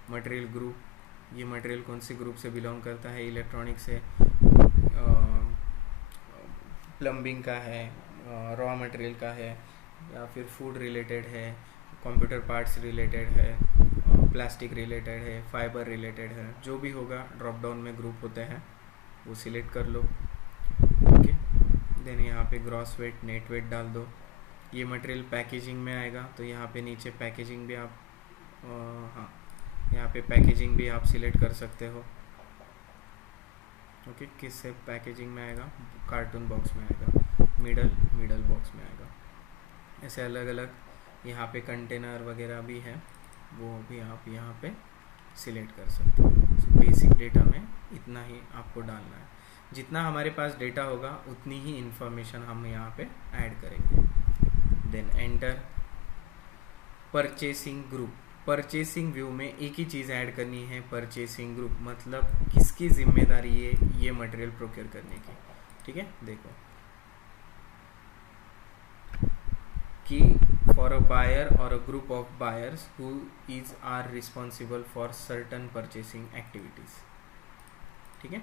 मटेरियल ग्रुप, ये मटेरियल कौन सी ग्रुप से बिलोंग करता है, इलेक्ट्रॉनिक्स है, प्लम्बिंग का है, रॉ मटेरियल का है, या फिर फूड रिलेटेड है, कंप्यूटर पार्ट्स रिलेटेड है, प्लास्टिक रिलेटेड है, फाइबर रिलेटेड है, जो भी होगा ड्रॉप डाउन में ग्रुप होते हैं, वो सिलेक्ट कर लो। ओके, देन यहाँ पे ग्रॉस वेट, नेट वेट डाल दो। ये मटेरियल पैकेजिंग में आएगा, तो यहाँ पे नीचे पैकेजिंग भी आप हाँ, यहाँ पे पैकेजिंग भी आप सिलेक्ट कर सकते हो। ओके, किससे पैकेजिंग में आएगा, कार्टून बॉक्स में आएगा, मिडल बॉक्स में आएगा, ऐसे अलग अलग। यहाँ पे कंटेनर वगैरह भी है, वो भी आप यहाँ पे सिलेक्ट कर सकते हो। बेसिक डेटा में इतना ही आपको डालना है। जितना हमारे पास डेटा होगा उतनी ही इंफॉर्मेशन हम यहाँ पे ऐड करेंगे। Then enter. Purchasing group, purchasing view में एक ही चीज़ ऐड करनी है, परचेसिंग ग्रुप, मतलब किसकी जिम्मेदारी है ये मटेरियल प्रोक्योर करने की। ठीक है, देखो कि फॉर अ बायर और a group of buyers who is are responsible for certain purchasing activities. ठीक है,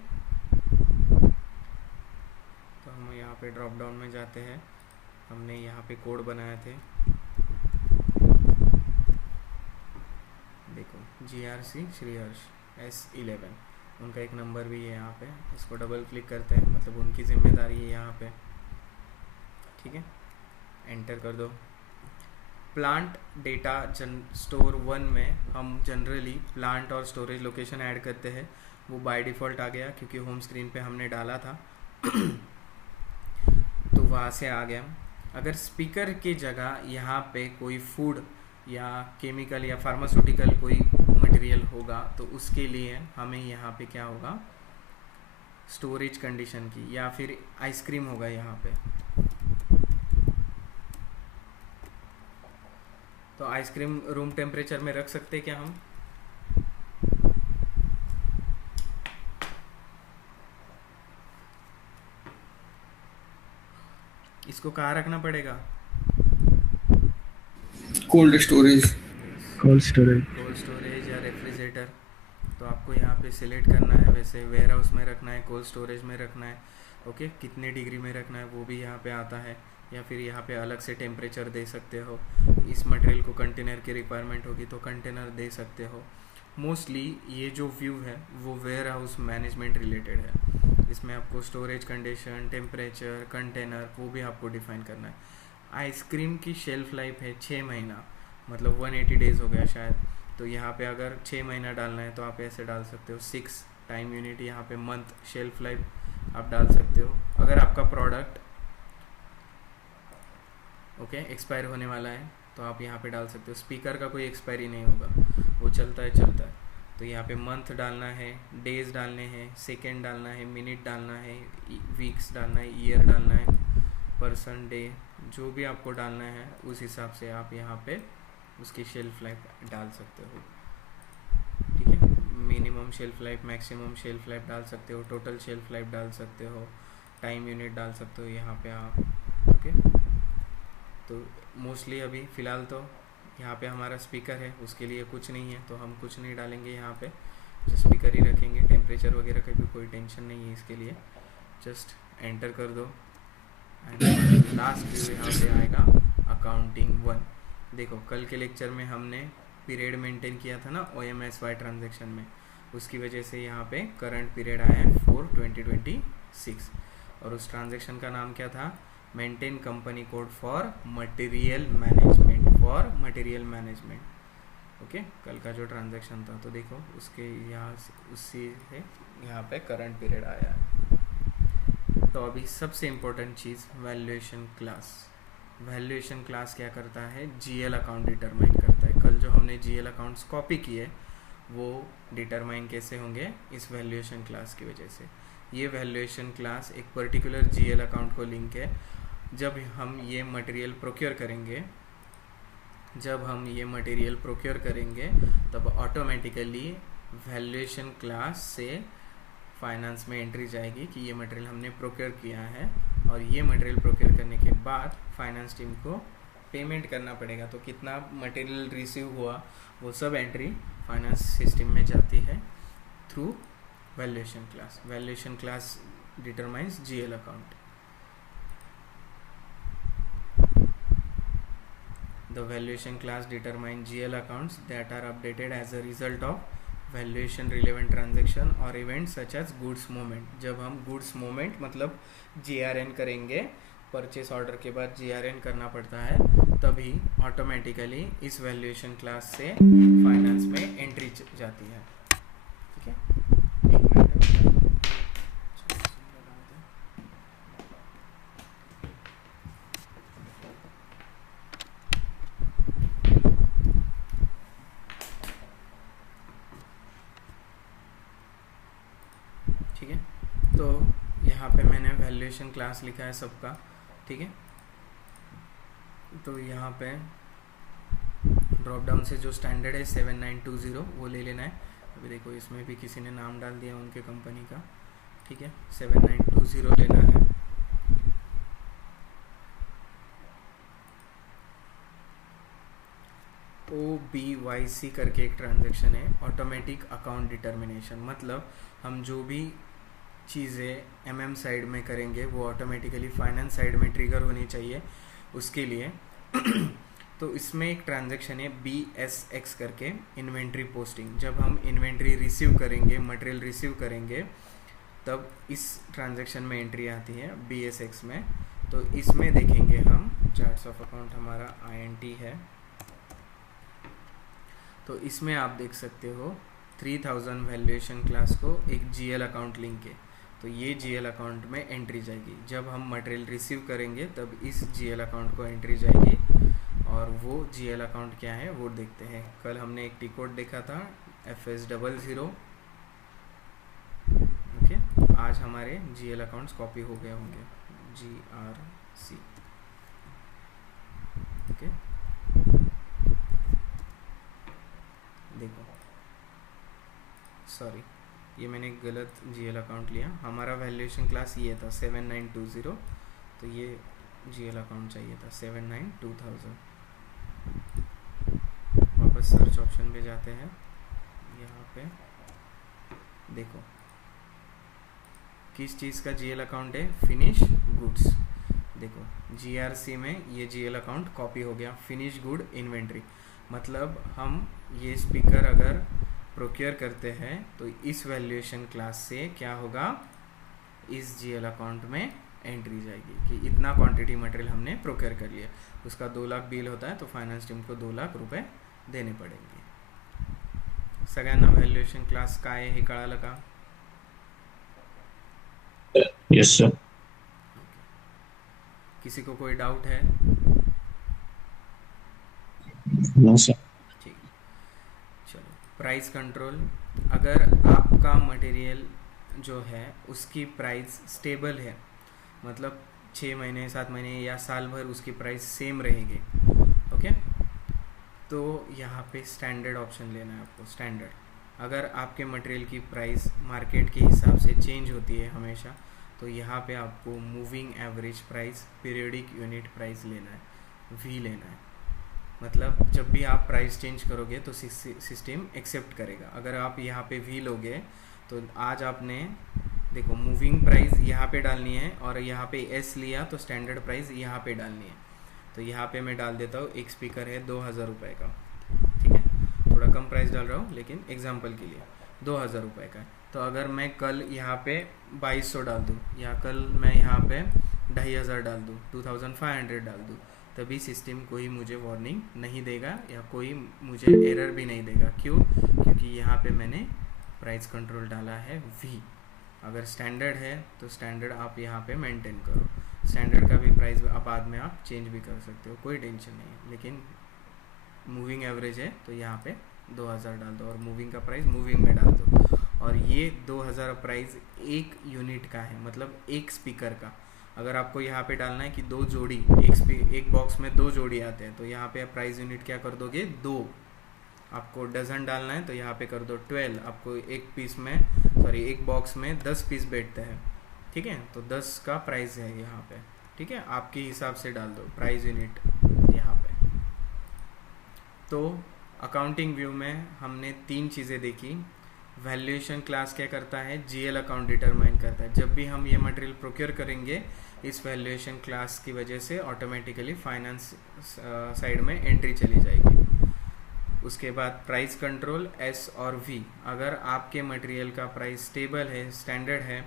तो हम यहाँ पे ड्रॉप डाउन में जाते हैं। हमने यहाँ पे कोड बनाए थे, देखो GRC श्रीहर्ष S11, उनका एक नंबर भी है यहाँ पे। इसको डबल क्लिक करते हैं, मतलब उनकी जिम्मेदारी है यहाँ पे। ठीक है, एंटर कर दो। प्लांट डेटा स्टोर 1 में हम जनरली प्लांट और स्टोरेज लोकेशन ऐड करते हैं, वो बाय डिफ़ॉल्ट आ गया क्योंकि होम स्क्रीन पे हमने डाला था तो वहाँ से आ गया। अगर स्पीकर की जगह यहाँ पे कोई फूड या केमिकल या फार्मास्यूटिकल कोई मटेरियल होगा तो उसके लिए हमें यहाँ पे क्या होगा, स्टोरेज कंडीशन की, या फिर आइसक्रीम होगा यहाँ पे, तो आइसक्रीम रूम टेम्परेचर में रख सकते क्या हम? इसको कहाँ रखना पड़ेगा? कोल्ड स्टोरेज या रेफ्रिजरेटर। तो आपको यहाँ पे सिलेक्ट करना है, वैसे वेयर हाउस में रखना है, कोल्ड स्टोरेज में रखना है। ओके, कितने डिग्री में रखना है वो भी यहाँ पे आता है, या फिर यहाँ पे अलग से टेम्परेचर दे सकते हो। इस मटेरियल को कंटेनर की रिक्वायरमेंट होगी तो कंटेनर दे सकते हो। मोस्टली ये जो व्यू है वो वेयर हाउस मैनेजमेंट रिलेटेड है, इसमें आपको स्टोरेज कंडीशन, टेम्परेचर, कंटेनर वो भी आपको डिफाइन करना है। आइसक्रीम की शेल्फ लाइफ है 6 महीना, मतलब 180 डेज़ हो गया शायद, तो यहाँ पे अगर 6 महीना डालना है तो आप ऐसे डाल सकते हो। 6 टाइम यूनिट, यहाँ पे मंथ, शेल्फ लाइफ आप डाल सकते हो। अगर आपका प्रोडक्ट ओके एक्सपायर होने वाला है तो आप यहाँ पे डाल सकते हो। स्पीकर का कोई एक्सपायरी नहीं होगा, वो चलता है। तो यहाँ पे मंथ डालना है, डेज डालने हैं, सेकेंड डालना है, मिनट डालना है, वीक्स डालना है, ईयर डालना है, पर्सन, डे, जो भी आपको डालना है उस हिसाब से आप यहाँ पे उसकी शेल्फ लाइफ डाल सकते हो। ठीक है, minimum shelf life, maximum shelf life डाल सकते हो, टोटल शेल्फ लाइफ डाल सकते हो, टाइम यूनिट डाल सकते हो यहाँ पे आप। ओके, तो मोस्टली अभी फ़िलहाल तो यहाँ पे हमारा स्पीकर है, उसके लिए कुछ नहीं है तो हम कुछ नहीं डालेंगे यहाँ पे, जस्ट स्पीकर ही रखेंगे। टेम्परेचर वगैरह का भी कोई टेंशन नहीं है इसके लिए, जस्ट एंटर कर दो। एंड लास्ट व्यू यहाँ पे आएगा अकाउंटिंग 1। देखो कल के लेक्चर में हमने पीरियड मेंटेन किया था ना OMSY ट्रांजैक्शन में, उसकी वजह से यहाँ पे करंट पीरियड आया है 4/2026, और उस ट्रांजैक्शन का नाम क्या था? Maintain company code for material management. Okay, कल का जो ट्रांजैक्शन था, तो देखो उसके यहाँ उसी से यहाँ पे करंट पीरियड आया है। तो अभी सबसे इम्पोर्टेंट चीज़ वैल्यूएशन क्लास। वैल्यूएशन क्लास क्या करता है? GL अकाउंट डिटरमाइन करता है। कल जो हमने GL अकाउंट्स कॉपी किए वो डिटरमाइन कैसे होंगे? इस वैल्यूएशन क्लास की वजह से। ये वैल्यूएशन क्लास एक पर्टिकुलर GL अकाउंट को लिंक है। जब हम ये मटेरियल प्रोक्योर करेंगे तब ऑटोमेटिकली वैल्यूएशन क्लास से फाइनेंस में एंट्री जाएगी कि ये मटेरियल हमने प्रोक्योर किया है, और ये मटेरियल प्रोक्योर करने के बाद फाइनेंस टीम को पेमेंट करना पड़ेगा। तो कितना मटेरियल रिसीव हुआ वो सब एंट्री फाइनेंस सिस्टम में जाती है through valuation class. Valuation class determines GL account. The valuation class determine GL accounts that are updated as a result of valuation relevant transaction or events such as goods movement। जब हम goods movement मतलब GRN करेंगे, परचेस ऑर्डर के बाद GRN करना पड़ता है, तभी ऑटोमेटिकली इस वैल्यूएशन क्लास से फाइनेंस में एंट्री जाती है। ठीक है, एक मिनट। ठीक है, तो यहाँ पे मैंने वैल्यूएशन क्लास लिखा है सबका। ठीक है, तो यहाँ पे ड्रॉप डाउन से जो स्टैंडर्ड है 7920 वो ले लेना है। अभी देखो इसमें भी किसी ने नाम डाल दिया उनके कंपनी का। ठीक है, 7920 लेना है। OBYC करके एक ट्रांजैक्शन है, ऑटोमेटिक अकाउंट डिटर्मिनेशन। मतलब हम जो भी चीज़ें MM साइड में करेंगे वो ऑटोमेटिकली फाइनेंस साइड में ट्रिगर होनी चाहिए उसके लिए। तो इसमें एक ट्रांजैक्शन है BSX करके, इन्वेंट्री पोस्टिंग। जब हम इन्वेंट्री रिसीव करेंगे, मटेरियल रिसीव करेंगे, तब इस ट्रांजैक्शन में एंट्री आती है BSX में। तो इसमें देखेंगे हम चार्ट्स ऑफ अकाउंट, हमारा INT है। तो इसमें आप देख सकते हो 3000 वैल्यूएशन क्लास को एक GL अकाउंट लिंक है। तो ये GL अकाउंट में एंट्री जाएगी। जब हम मटेरियल रिसीव करेंगे तब इस GL अकाउंट को एंट्री जाएगी, और वो GL अकाउंट क्या है वो देखते हैं। कल हमने एक टी कोड देखा था FS00। ओके, आज हमारे GL अकाउंट्स कॉपी हो गए होंगे, GRC। ओके, देखो सॉरी, ये मैंने गलत GL अकाउंट लिया। हमारा वैल्यूएशन क्लास ये था 7920, तो ये GL अकाउंट चाहिए था 792000। वापस सर्च ऑप्शन पे जाते हैं, यहाँ पे देखो किस चीज़ का GL अकाउंट है, फिनिश गुड्स। देखो GRC में ये GL अकाउंट कॉपी हो गया, फिनिश गुड इन्वेंट्री। मतलब हम ये स्पीकर अगर प्रोक्योर करते हैं तो इस वैल्यूएशन क्लास से क्या होगा, इस GL अकाउंट में एंट्री जाएगी कि इतना क्वांटिटी मटेरियल हमने प्रोक्योर कर लिया। उसका 2 लाख बिल होता है तो फाइनेंस टीम को 2 लाख रुपए देने पड़ेंगे। सगळ्यांना वैल्यूएशन क्लास काय हे कळालं का? Yes sir. किसी को कोई डाउट है? No sir. ठीक, चलो प्राइस कंट्रोल। अगर आपका मटेरियल जो है उसकी प्राइस स्टेबल है, मतलब 6 महीने 7 महीने या साल भर उसकी प्राइस सेम रहेगी, ओके, तो यहाँ पे स्टैंडर्ड ऑप्शन लेना है आपको। स्टैंडर्ड, अगर आपके मटेरियल की प्राइस मार्केट के हिसाब से चेंज होती है हमेशा, तो यहाँ पे आपको moving average price, periodic unit price लेना है, V लेना है। मतलब जब भी आप प्राइस चेंज करोगे तो सिस्टम एक्सेप्ट करेगा। अगर आप यहाँ पे V लोगे तो आज आपने देखो मूविंग प्राइस यहाँ पे डालनी है और यहाँ पे S लिया तो स्टैंडर्ड प्राइस यहाँ पे डालनी है। तो यहाँ पे मैं डाल देता हूँ, एक स्पीकर है 2000 रुपये का, ठीक है, थोड़ा कम प्राइस डाल रहा हूँ लेकिन एग्जांपल के लिए 2000 रुपये का है। तो अगर मैं कल यहाँ पे 2200 डाल दूँ या कल मैं यहाँ पे 2500 डाल दूँ, 2500 डाल दूँ, तभी सिस्टम कोई मुझे वार्निंग नहीं देगा या कोई मुझे एरर भी नहीं देगा। क्यों? क्योंकि यहाँ पे मैंने प्राइस कंट्रोल डाला है V। अगर स्टैंडर्ड है तो स्टैंडर्ड आप यहाँ पे मेंटेन करो। स्टैंडर्ड का भी प्राइस आप बाद में आप चेंज भी कर सकते हो, कोई टेंशन नहीं है। लेकिन मूविंग एवरेज है तो यहाँ पे 2000 डाल दो और मूविंग का प्राइस मूविंग में डाल दो। और ये 2000 प्राइस एक यूनिट का है, मतलब एक स्पीकर का। अगर आपको यहाँ पे डालना है कि 2 जोड़ी, एक बॉक्स में 2 जोड़ी आते हैं, तो यहाँ पे प्राइस यूनिट क्या कर दोगे, 2। आपको डजन डालना है तो यहाँ पे कर दो 12। आपको एक पीस में सॉरी एक बॉक्स में 10 पीस बैठते हैं, ठीक है, तो 10 का प्राइस है यहाँ पे, ठीक है, आपके हिसाब से डाल दो प्राइस यूनिट यहाँ पे। तो अकाउंटिंग व्यू में हमने 3 चीज़ें देखी। वैल्यूएशन क्लास क्या करता है, जीएल अकाउंट डिटरमाइन करता है। जब भी हम ये मटेरियल प्रोक्योर करेंगे इस वैल्यूएशन क्लास की वजह से ऑटोमेटिकली फाइनेंस साइड में एंट्री चली जाएगी। उसके बाद प्राइस कंट्रोल एस और वी, अगर आपके मटेरियल का प्राइस स्टेबल है, स्टैंडर्ड है,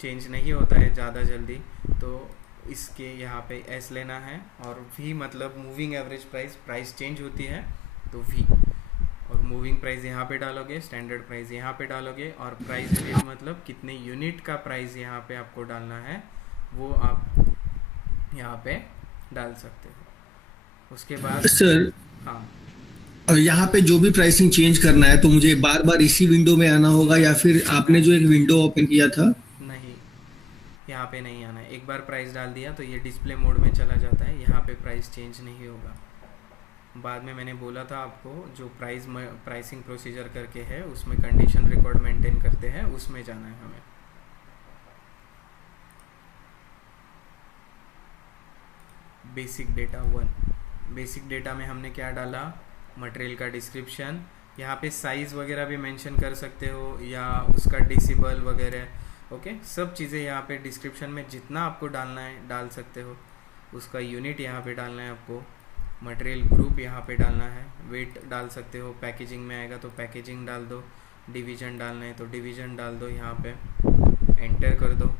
चेंज नहीं होता है ज़्यादा जल्दी, तो इसके यहाँ पे एस लेना है। और वी मतलब moving average price, price change होती है तो वी, और मूविंग प्राइस यहाँ पे डालोगे, स्टैंडर्ड प्राइस यहाँ पे डालोगे, और प्राइस यूनिट मतलब कितने यूनिट का प्राइस यहाँ पे आपको डालना है वो आप यहाँ पे डाल सकते हो। उसके बाद सर हाँ, यहाँ पे जो भी प्राइसिंग चेंज करना है तो मुझे बार बार इसी विंडो में आना होगा, या फिर आपने जो एक विंडो ओपन किया था? नहीं, यहाँ पे नहीं आना है। एक बार प्राइस डाल दिया तो ये डिस्प्ले मोड में चला जाता है, यहाँ पे प्राइस चेंज नहीं होगा। बाद में मैंने बोला था आपको जो प्राइसिंग प्रोसीजर करके है उसमें कंडीशन रिकॉर्ड मेंटेन करते हैं, उसमें जाना है हमें। बेसिक डेटा 1, बेसिक डेटा में हमने क्या डाला, मटेरियल का डिस्क्रिप्शन, यहाँ पे साइज़ वगैरह भी मेंशन कर सकते हो या उसका डेसिबल वगैरह, ओके, सब चीज़ें यहाँ पे डिस्क्रिप्शन में जितना आपको डालना है डाल सकते हो। उसका यूनिट यहाँ पे डालना है आपको, मटेरियल ग्रुप यहाँ पे डालना है, वेट डाल सकते हो, पैकेजिंग में आएगा तो पैकेजिंग डाल दो, डिवीज़न डालना है तो डिवीज़न डाल दो, यहाँ पे एंटर कर दो।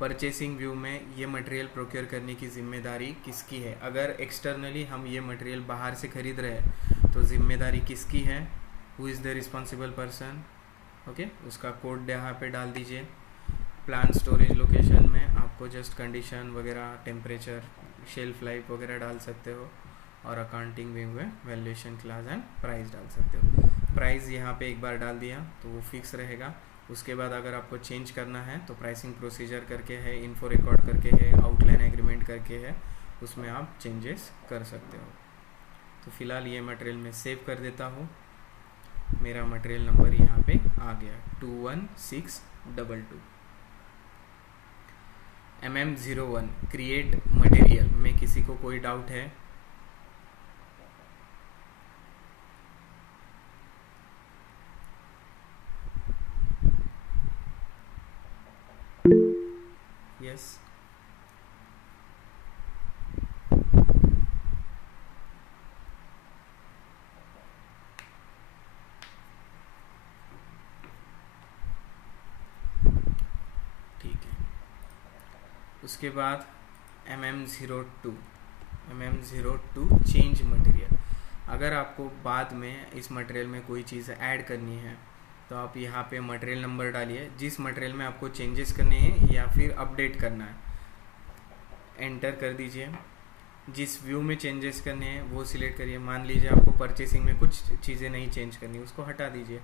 परचेसिंग व्यू में ये मटेरियल प्रोक्योर करने की जिम्मेदारी किसकी है, अगर एक्सटर्नली हम ये मटेरियल बाहर से खरीद रहे हैं तो जिम्मेदारी किसकी है, who is the responsible person, okay, उसका कोड यहाँ पे डाल दीजिए। प्लान स्टोरेज लोकेशन में आपको जस्ट कंडीशन वगैरह, टेम्परेचर, शेल्फ लाइफ वगैरह डाल सकते हो, और अकाउंटिंग व्यू में वैल्यूएशन क्लास एंड प्राइस डाल सकते हो। प्राइस यहाँ पे एक बार डाल दिया तो वो फिक्स रहेगा। उसके बाद अगर आपको चेंज करना है तो प्राइसिंग प्रोसीजर करके है, इन्फो रिकॉर्ड करके है, आउटलाइन एग्रीमेंट करके है, उसमें आप चेंजेस कर सकते हो। तो फिलहाल ये मटेरियल मैं सेव कर देता हूँ। मेरा मटेरियल नंबर यहाँ पे आ गया 21622 MM01 क्रिएट मटेरियल में किसी को कोई डाउट है? यस, ठीक है। उसके बाद MM02 चेंज मटेरियल, अगर आपको बाद में इस मटेरियल में कोई चीज़ ऐड करनी है तो आप यहाँ पे मटेरियल नंबर डालिए, जिस मटेरियल में आपको चेंजेस करने हैं या फिर अपडेट करना है, एंटर कर दीजिए। जिस व्यू में चेंजेस करने हैं वो सिलेक्ट करिए। मान लीजिए आपको परचेसिंग में कुछ चीज़ें नहीं चेंज करनी, उसको हटा दीजिए,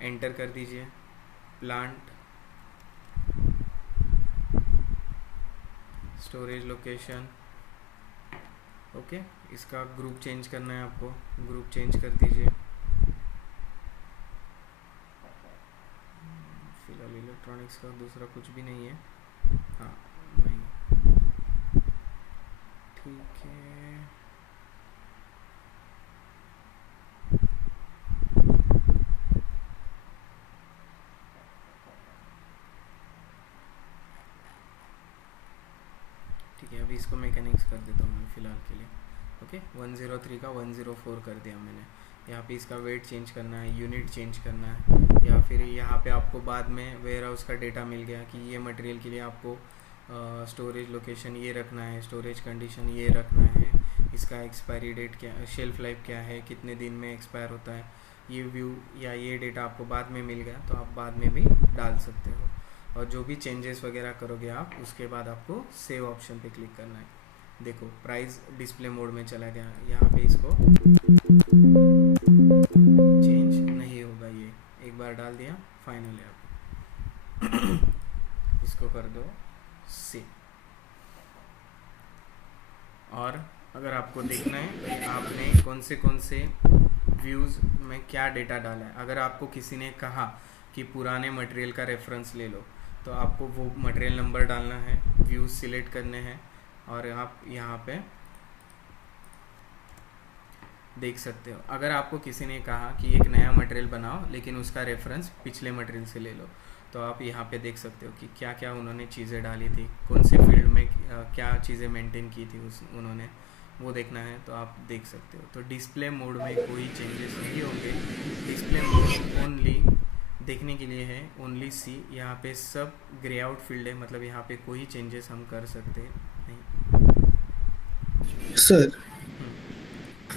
एंटर कर दीजिए। प्लांट, स्टोरेज लोकेशन, ओके, इसका ग्रुप चेंज करना है आपको, ग्रुप चेंज कर दीजिए। फिलहाल इलेक्ट्रॉनिक्स का दूसरा कुछ भी नहीं है, हाँ नहीं, ठीक है। ठीक है, अभी इसको मैकेनिक्स कर देता हूँ मैं फ़िलहाल के लिए, ओके। 103 का 104 कर दिया मैंने। यहाँ पे इसका वेट चेंज करना है, यूनिट चेंज करना है, या फिर यहाँ पे आपको बाद में वेयर हाउस का डेटा मिल गया कि ये मटेरियल के लिए आपको स्टोरेज लोकेशन ये रखना है, स्टोरेज कंडीशन ये रखना है, इसका एक्सपायरी डेट क्या, शेल्फ लाइफ क्या है, कितने दिन में एक्सपायर होता है, ये व्यू या ये डेटा आपको बाद में मिल गया तो आप बाद में भी डाल सकते हो। और जो भी चेंजेस वगैरह करोगे आप, उसके बाद आपको सेव ऑप्शन पे क्लिक करना है। देखो प्राइस डिस्प्ले मोड में चला गया, यहाँ पे इसको चेंज नहीं होगा, ये एक बार डाल दिया, फाइनल है। आप इसको कर दो सेव। और अगर आपको देखना है कि आपने कौन से व्यूज़ में क्या डेटा डाला है, अगर आपको किसी ने कहा कि पुराने मटेरियल का रेफरेंस ले लो, तो आपको वो मटेरियल नंबर डालना है, व्यूज़ सिलेक्ट करने हैं और आप यहाँ पे देख सकते हो। अगर आपको किसी ने कहा कि एक नया मटेरियल बनाओ लेकिन उसका रेफरेंस पिछले मटेरियल से ले लो, तो आप यहाँ पे देख सकते हो कि क्या क्या उन्होंने चीज़ें डाली थी, कौन से फील्ड में क्या चीज़ें मेंटेन की थी उन्होंने, वो देखना है तो आप देख सकते हो। तो डिस्प्ले मोड में कोई चेंजेस नहीं होंगे। डिस्प्ले मोड ओनली देखने के लिए है, ओनली सी। यहाँ पे सब ग्रे आउट फील्ड है, मतलब यहाँ पे कोई चेंजेस हम कर सकते नहीं। सर,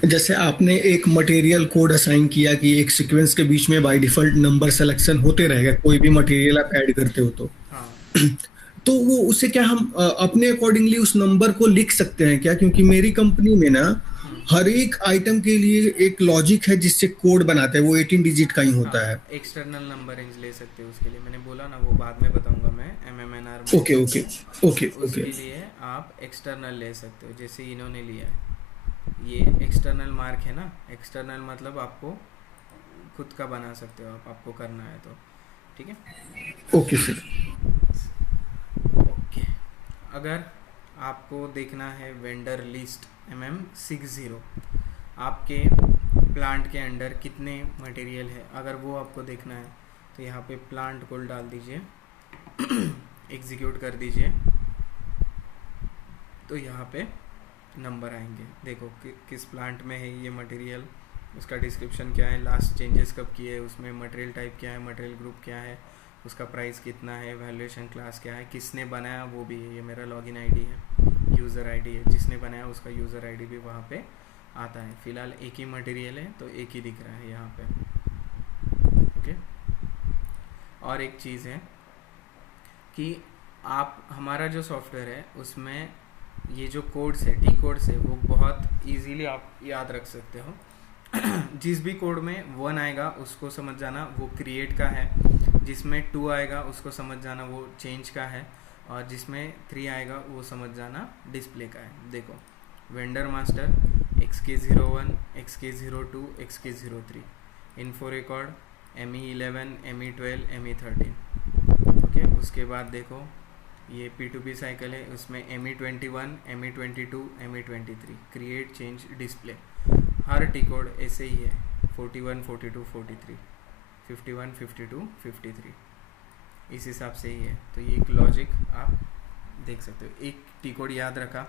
जैसे आपने एक मटेरियल कोड असाइन किया कि एक सीक्वेंस के बीच में बाय डिफॉल्ट नंबर सिलेक्शन होते रहेगा, कोई भी मटेरियल आप ऐड करते हो तो हाँ तो वो उससे क्या हम अपने अकॉर्डिंगली उस नंबर को लिख सकते हैं क्या? क्योंकि मेरी कंपनी में ना हर एक आइटम के लिए एक लॉजिक है जिससे कोड बनाते हैं, वो 18 डिजिट का ही होता है। एक्सटर्नल नंबर रेंज ले सकते हो उसके लिए, मैंने बोला ना वो बाद में बताऊंगा मैं MMNR में। ओके ओके ओके उसके ओके लिए आप एक्सटर्नल ले सकते हो, जैसे इन्होंने लिया है, ये एक्सटर्नल मार्क है ना। एक्सटर्नल मतलब आपको खुद का बना सकते हो आप, आपको करना है तो, ठीक है। Okay sir. ओके, अगर आपको देखना है वेंडर लिस्ट MM60, आपके प्लांट के अंडर कितने मटेरियल है, अगर वो आपको देखना है तो यहाँ पे प्लांट कोड डाल दीजिए, एग्जीक्यूट कर दीजिए, तो यहाँ पे नंबर आएंगे। देखो किस प्लांट में है ये मटेरियल, उसका डिस्क्रिप्शन क्या है, लास्ट चेंजेस कब किए, उसमें मटेरियल टाइप क्या है, मटेरियल ग्रुप क्या है, उसका प्राइस कितना है, वैल्यूएशन क्लास क्या है, किसने बनाया वो भी है। ये मेरा लॉगिन आईडी है, यूज़र आईडी है, जिसने बनाया उसका यूज़र आईडी भी वहाँ पे आता है। फ़िलहाल एक ही मटेरियल है तो एक ही दिख रहा है यहाँ पे, ओके। और एक चीज़ है कि आप हमारा जो सॉफ्टवेयर है उसमें ये जो कोड्स है, टी कोड्स है, वो बहुत इजीली आप याद रख सकते हो। जिस भी कोड में 1 आएगा उसको समझ जाना वो क्रिएट का है, जिसमें 2 आएगा उसको समझ जाना वो चेंज का है, और जिसमें 3 आएगा वो समझ जाना डिस्प्ले का है। देखो vendor master XK01, XK02, XK03, info record ME11, ME12, ME13, okay. उसके बाद देखो ये P2P साइकिल है, उसमें ME21, ME22, ME23, create change display. हर टी कोड ऐसे ही है, 41, 42, 43, 51, 52, 53, इस हिसाब से ही है। तो ये एक लॉजिक आप देख सकते हो। एक टी कोड याद रखा,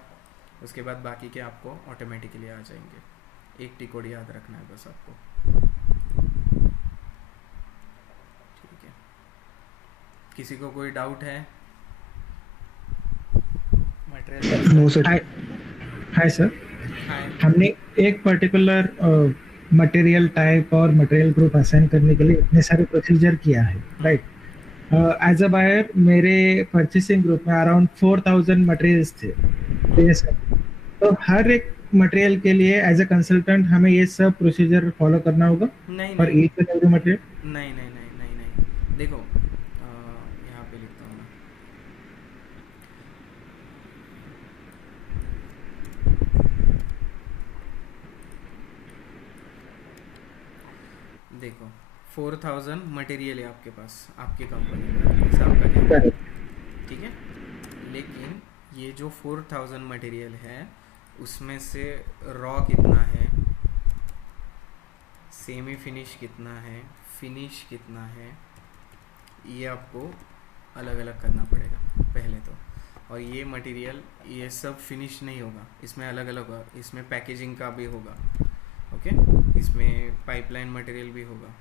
उसके बाद बाकी के आपको ऑटोमेटिकली आ जाएंगे। एक टी कोड याद रखना है बस आपको, ठीक है। किसी को कोई डाउट है? Material no sir. Hi sir, हमने एक पर्टिकुलर मटेरियल टाइप और मटेरियल ग्रुप असाइन करने के लिए इतने सारे प्रोसीजर किया है, राइट? एज अ बायर मेरे परचेसिंग ग्रुप में अराउंड 4000 मटेरियल्स थे। तो हर एक मटेरियल के लिए एज अ कंसल्टेंट हमें ये सब प्रोसीजर फॉलो करना होगा? नहीं और नहीं ईच एंड एवरी मटेरियल? नहीं नहीं नहीं नहीं नहीं, देखो यहाँ पे लिखता हूँ मैं, देखो 4000 मटेरियल है आपके पास, आपकी कंपनी में, ऐसा आपका कहना है, ठीक है। लेकिन ये जो 4000 मटेरियल है उसमें से रॉ कितना है, सेमी फिनिश कितना है, फिनिश कितना है, ये आपको अलग अलग करना पड़ेगा पहले तो। और ये मटेरियल ये सब फिनिश नहीं होगा, इसमें अलग अलग होगा, इसमें पैकेजिंग का भी होगा, ओके, इसमें पाइपलाइन मटेरियल भी होगा,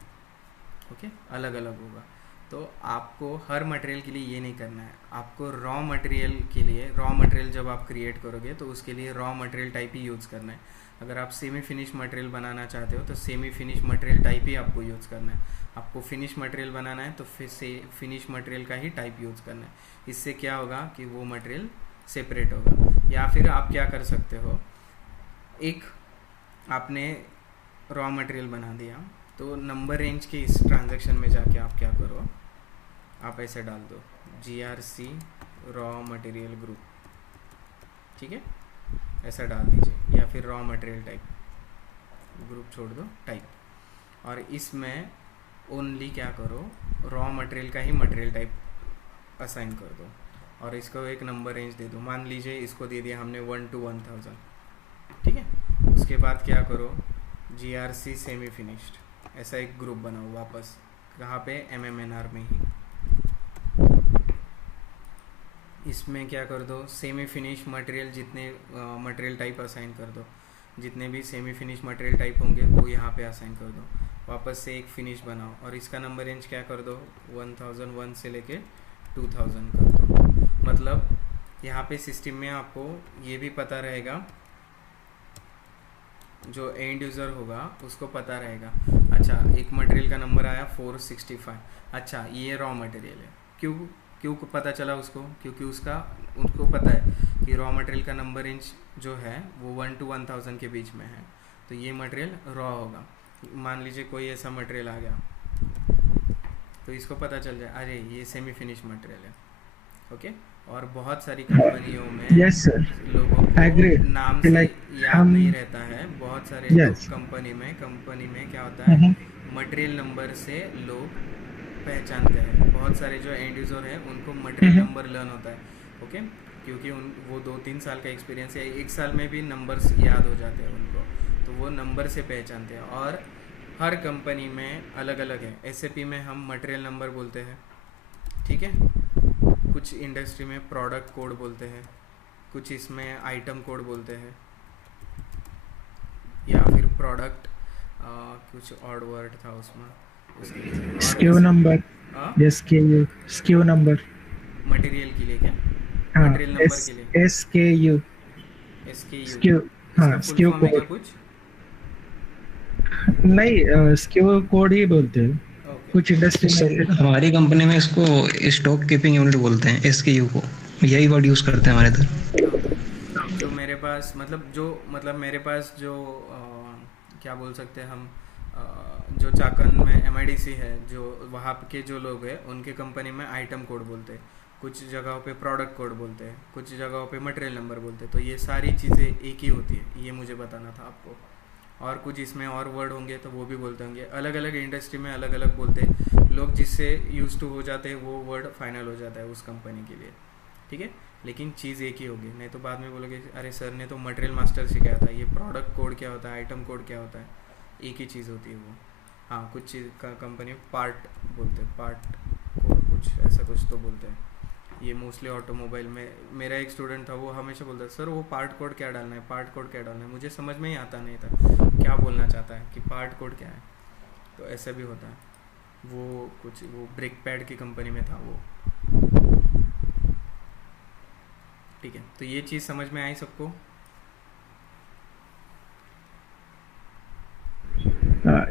ओके, अलग अलग होगा। तो आपको हर मटेरियल के लिए ये नहीं करना है, आपको रॉ मटेरियल के लिए, रॉ मटेरियल जब आप क्रिएट करोगे तो उसके लिए रॉ मटेरियल टाइप ही यूज़ करना है। अगर आप सेमी फिनिश मटेरियल बनाना चाहते हो तो सेमी फिनिश मटेरियल टाइप ही आपको यूज़ करना है। आपको फिनिश मटेरियल बनाना है तो फिर से फिनिश मटेरियल का ही टाइप यूज़ करना है। इससे क्या होगा कि वो मटेरियल सेपरेट होगा। या फिर आप क्या कर सकते हो, एक आपने रॉ मटेरियल बना दिया तो नंबर रेंज के इस ट्रांजैक्शन में जाके आप क्या करो, आप ऐसे डाल दो GRC रॉ मटेरियल ग्रुप, ठीक है, ऐसा डाल दीजिए। या फिर रॉ मटेरियल टाइप ग्रुप छोड़ दो टाइप, और इसमें ओनली क्या करो, रॉ मटेरियल का ही मटेरियल टाइप असाइन कर दो और इसको एक नंबर रेंज दे दो। मान लीजिए इसको दे दिया हमने 1 to 1000, ठीक है। उसके बाद क्या करो, GRC सेमी फिनिश्ड ऐसा एक ग्रुप बनाओ वापस, कहाँ पे, MMNR में ही। इसमें क्या कर दो, सेमी फिनिश मटेरियल जितने मटेरियल टाइप असाइन कर दो, जितने भी सेमी फिनिश मटेरियल टाइप होंगे वो यहाँ पे असाइन कर दो। वापस से एक फिनिश बनाओ और इसका नंबर रेंज क्या कर दो, 1001 से लेके 2000 कर दो। मतलब यहाँ पे सिस्टम में आपको ये भी पता रहेगा, जो एंड यूज़र होगा उसको पता रहेगा, अच्छा एक मटेरियल का नंबर आया 465, अच्छा ये रॉ मटेरियल है। क्यों क्यों पता चला उसको, क्योंकि उनको पता है कि रॉ मटेरियल का नंबर रेंज जो है वो 1 to 1000 के बीच में है, तो ये मटेरियल रॉ होगा। मान लीजिए कोई ऐसा मटेरियल आ गया तो इसको पता चल जाए अरे ये सेमी फिनिश मटेरियल है, ओके। और बहुत सारी कंपनियों में लोगों को नाम से याद नहीं रहता है, बहुत सारे कंपनी में क्या होता है, मटेरियल नंबर से लोग पहचानते हैं। बहुत सारे जो एंड यूज़र हैं उनको मटेरियल नंबर लर्न होता है, ओके, क्योंकि वो 2-3 साल का एक्सपीरियंस है, 1 साल में भी नंबर्स याद हो जाते हैं उनको, तो वो नंबर से पहचानते हैं। और हर कंपनी में अलग अलग है। SAP में हम मटेरियल नंबर बोलते हैं, ठीक है, कुछ इंडस्ट्री में प्रोडक्ट कोड बोलते हैं, कुछ इसमें आइटम कोड बोलते हैं, या फिर प्रोडक्ट कुछ ऑड वर्ड था उसमें, SKU number, SKU number material के लिए क्या, मटेरियल नंबर के लिए SKU हाँ, SKU कोड कुछ नहीं, SKU कोड ही बोलते हैं कुछ इंडस्ट्री में। हमारी कंपनी में इसको स्टॉक कीपिंग यूनिट बोलते हैं, SKU को, यही वर्ड यूज करते हैं हमारे इधर। जो मेरे पास मेरे पास जो क्या बोल सकते हैं हम, जो चाकन में MIDC है, जो वहाँ के जो लोग हैं उनके कंपनी में आइटम कोड बोलते हैं, कुछ जगहों पे प्रोडक्ट कोड बोलते हैं, कुछ जगहों पे मटेरियल नंबर बोलते हैं। तो ये सारी चीज़ें एक ही होती है, ये मुझे बताना था आपको। और कुछ इसमें और वर्ड होंगे तो वो भी बोलते होंगे, अलग अलग इंडस्ट्री में अलग अलग बोलते हैं लोग, जिससे यूज टू हो जाते हैं वो वर्ड फाइनल हो जाता है उस कंपनी के लिए, ठीक है। लेकिन चीज़ एक ही होगी, नहीं तो बाद में बोलोगे अरे सर ने तो मटेरियल मास्टर सिखाया था, ये प्रोडक्ट कोड क्या होता है, आइटम कोड क्या होता है, एक ही चीज़ होती है वो। हाँ, कुछ चीज़ का कंपनी पार्ट बोलते हैं, पार्ट कोड कुछ ऐसा कुछ तो बोलते हैं। ये मोस्टली ऑटोमोबाइल में, मेरा एक स्टूडेंट था वो हमेशा बोलता सर वो पार्ट कोड क्या डालना है, पार्ट कोड क्या डालना है, मुझे समझ में ही आता नहीं था क्या बोलना चाहता है कि पार्ट कोड क्या है। तो ऐसा भी होता है। वो ब्रेक पैड की कंपनी में था वो, ठीक है। तो ये चीज़ समझ में आई सबको?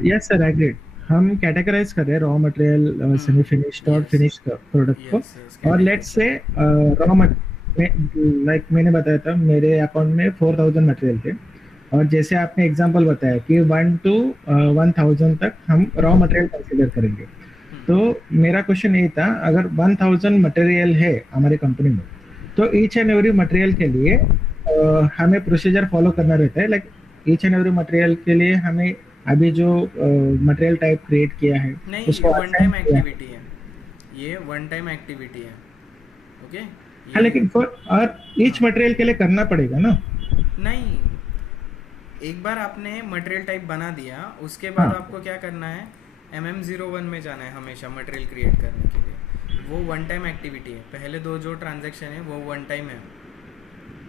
Yes sir, agreed. हम कैटेगराइज कर रहे हैं रॉ मटेरियल, सेमी फिनिश्ड और फिनिश्ड प्रोडक्ट को। और let's say raw material, like मैंने बताया था मेरे अकाउंट में 4000 मटेरियल थे, और जैसे आपने एग्जांपल बताया कि 1 to 1000 तक हम रॉ मटेरियल कंसीडर करेंगे। तो मेरा क्वेश्चन ये था, अगर 1000 मटेरियल है हमारे कंपनी में, तो ईच एंड एवरी मटेरियल के लिए हमें प्रोसीजर फॉलो करना रहता है। Like each and every material के लिए हमें अभी जो मटेरियल टाइप क्रिएट किया है नहीं, उसको वन टाइम एक्टिविटी है, ये वन टाइम एक्टिविटी है, ओके। हाँ, लेकिन और ईच मटेरियल के लिए करना पड़ेगा ना? नहीं, एक बार आपने मटेरियल टाइप बना दिया, उसके बाद आपको क्या करना है, MM01 में जाना है हमेशा मटेरियल क्रिएट करने के लिए। वो वन टाइम एक्टिविटी है, पहले दो जो ट्रांजैक्शन है वो वन टाइम है,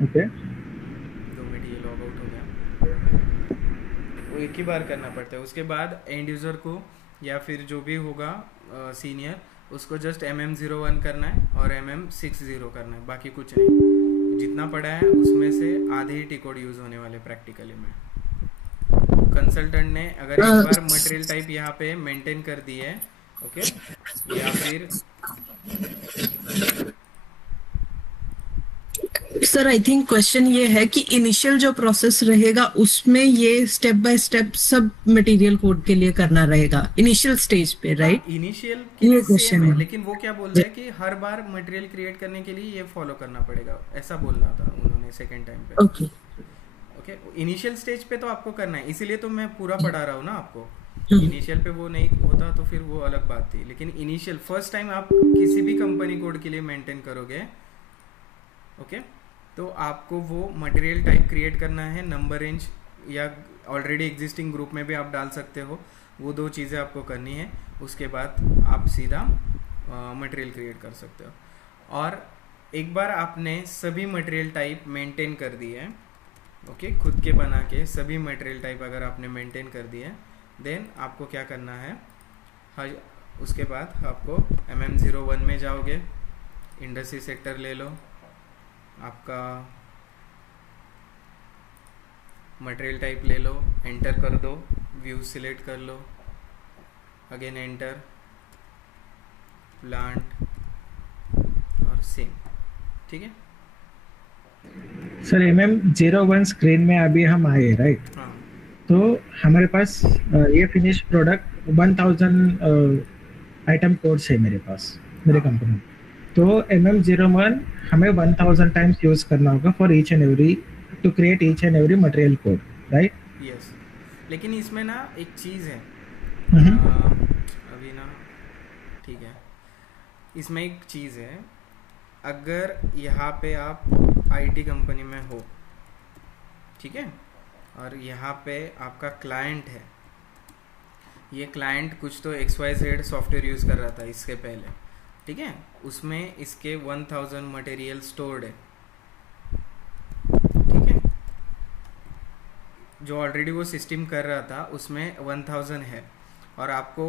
ओके। 2 मिनट, ये लॉग आउट हो गया, वो एक ही बार करना पड़ता है। उसके बाद एंड यूज़र को या फिर जो भी होगा सीनियर, उसको जस्ट MM01 करना है और MM60 करना है, बाकी कुछ नहीं। जितना पड़ा है उसमें से आधे ही टिकोड यूज़ होने वाले प्रैक्टिकली में। कंसल्टेंट ने अगर एक बार मटेरियल टाइप यहाँ पे मेंटेन कर दी है, ओके, या फिर सर आई थिंक क्वेश्चन ये है कि इनिशियल जो प्रोसेस रहेगा उसमें ये स्टेप बाय स्टेप सब मटेरियल कोड के लिए करना रहेगा इनिशियल स्टेज पे, राइट? इनिशियल ये क्वेश्चन है, लेकिन वो क्या बोल रहे हैं कि हर बार मटेरियल क्रिएट करने के लिए ये फॉलो करना पड़ेगा, ऐसा बोलना था उन्होंने सेकंड टाइम पे। ओके, इनिशियल स्टेज पे तो आपको करना है, इसीलिए तो मैं पूरा पढ़ा रहा हूँ ना आपको, इनिशियल पे वो नहीं होता तो फिर वो अलग बात थी, लेकिन इनिशियल फर्स्ट टाइम आप किसी भी कंपनी कोड के लिए मेंटेन करोगे, ओके, तो आपको वो मटेरियल टाइप क्रिएट करना है, नंबर रेंज या ऑलरेडी एग्जिस्टिंग ग्रुप में भी आप डाल सकते हो, वो दो चीज़ें आपको करनी है। उसके बाद आप सीधा मटेरियल क्रिएट कर सकते हो। और एक बार आपने सभी मटेरियल टाइप मेंटेन कर दिए हैं, ओके, खुद के बना के सभी मटेरियल टाइप अगर आपने मेंटेन कर दिए, देन आपको क्या करना है, उसके बाद आपको MM01 में जाओगे, इंडस्ट्री सेक्टर ले लो, आपका मटेरियल टाइप ले लो, एंटर कर दो, व्यू सिलेक्ट कर लो, अगेन एंटर, प्लांट और सेम, ठीक है सर। MM01 स्क्रीन में अभी हम आए, राइट? हाँ। तो हमारे पास ये फिनिश प्रोडक्ट 1000 आइटम कोड्स है मेरे पास, मेरे कंपनी। तो MM01 हमें 1000 टाइम्स यूज करना होगा for each and every, to create each and every material code, right? Yes, लेकिन इसमें ना एक चीज़ है, अभी ना, ठीक है, इसमें एक चीज़ है, अगर यहाँ पे आप IT कंपनी में हो, ठीक है, और यहाँ पे आपका क्लाइंट है, ये क्लाइंट कुछ तो XYZ सॉफ्टवेयर यूज़ कर रहा था इसके पहले, ठीक है, उसमें इसके 1000 मटेरियल स्टोर्ड है, ठीक है, जो ऑलरेडी वो सिस्टम कर रहा था उसमें 1000 है, और आपको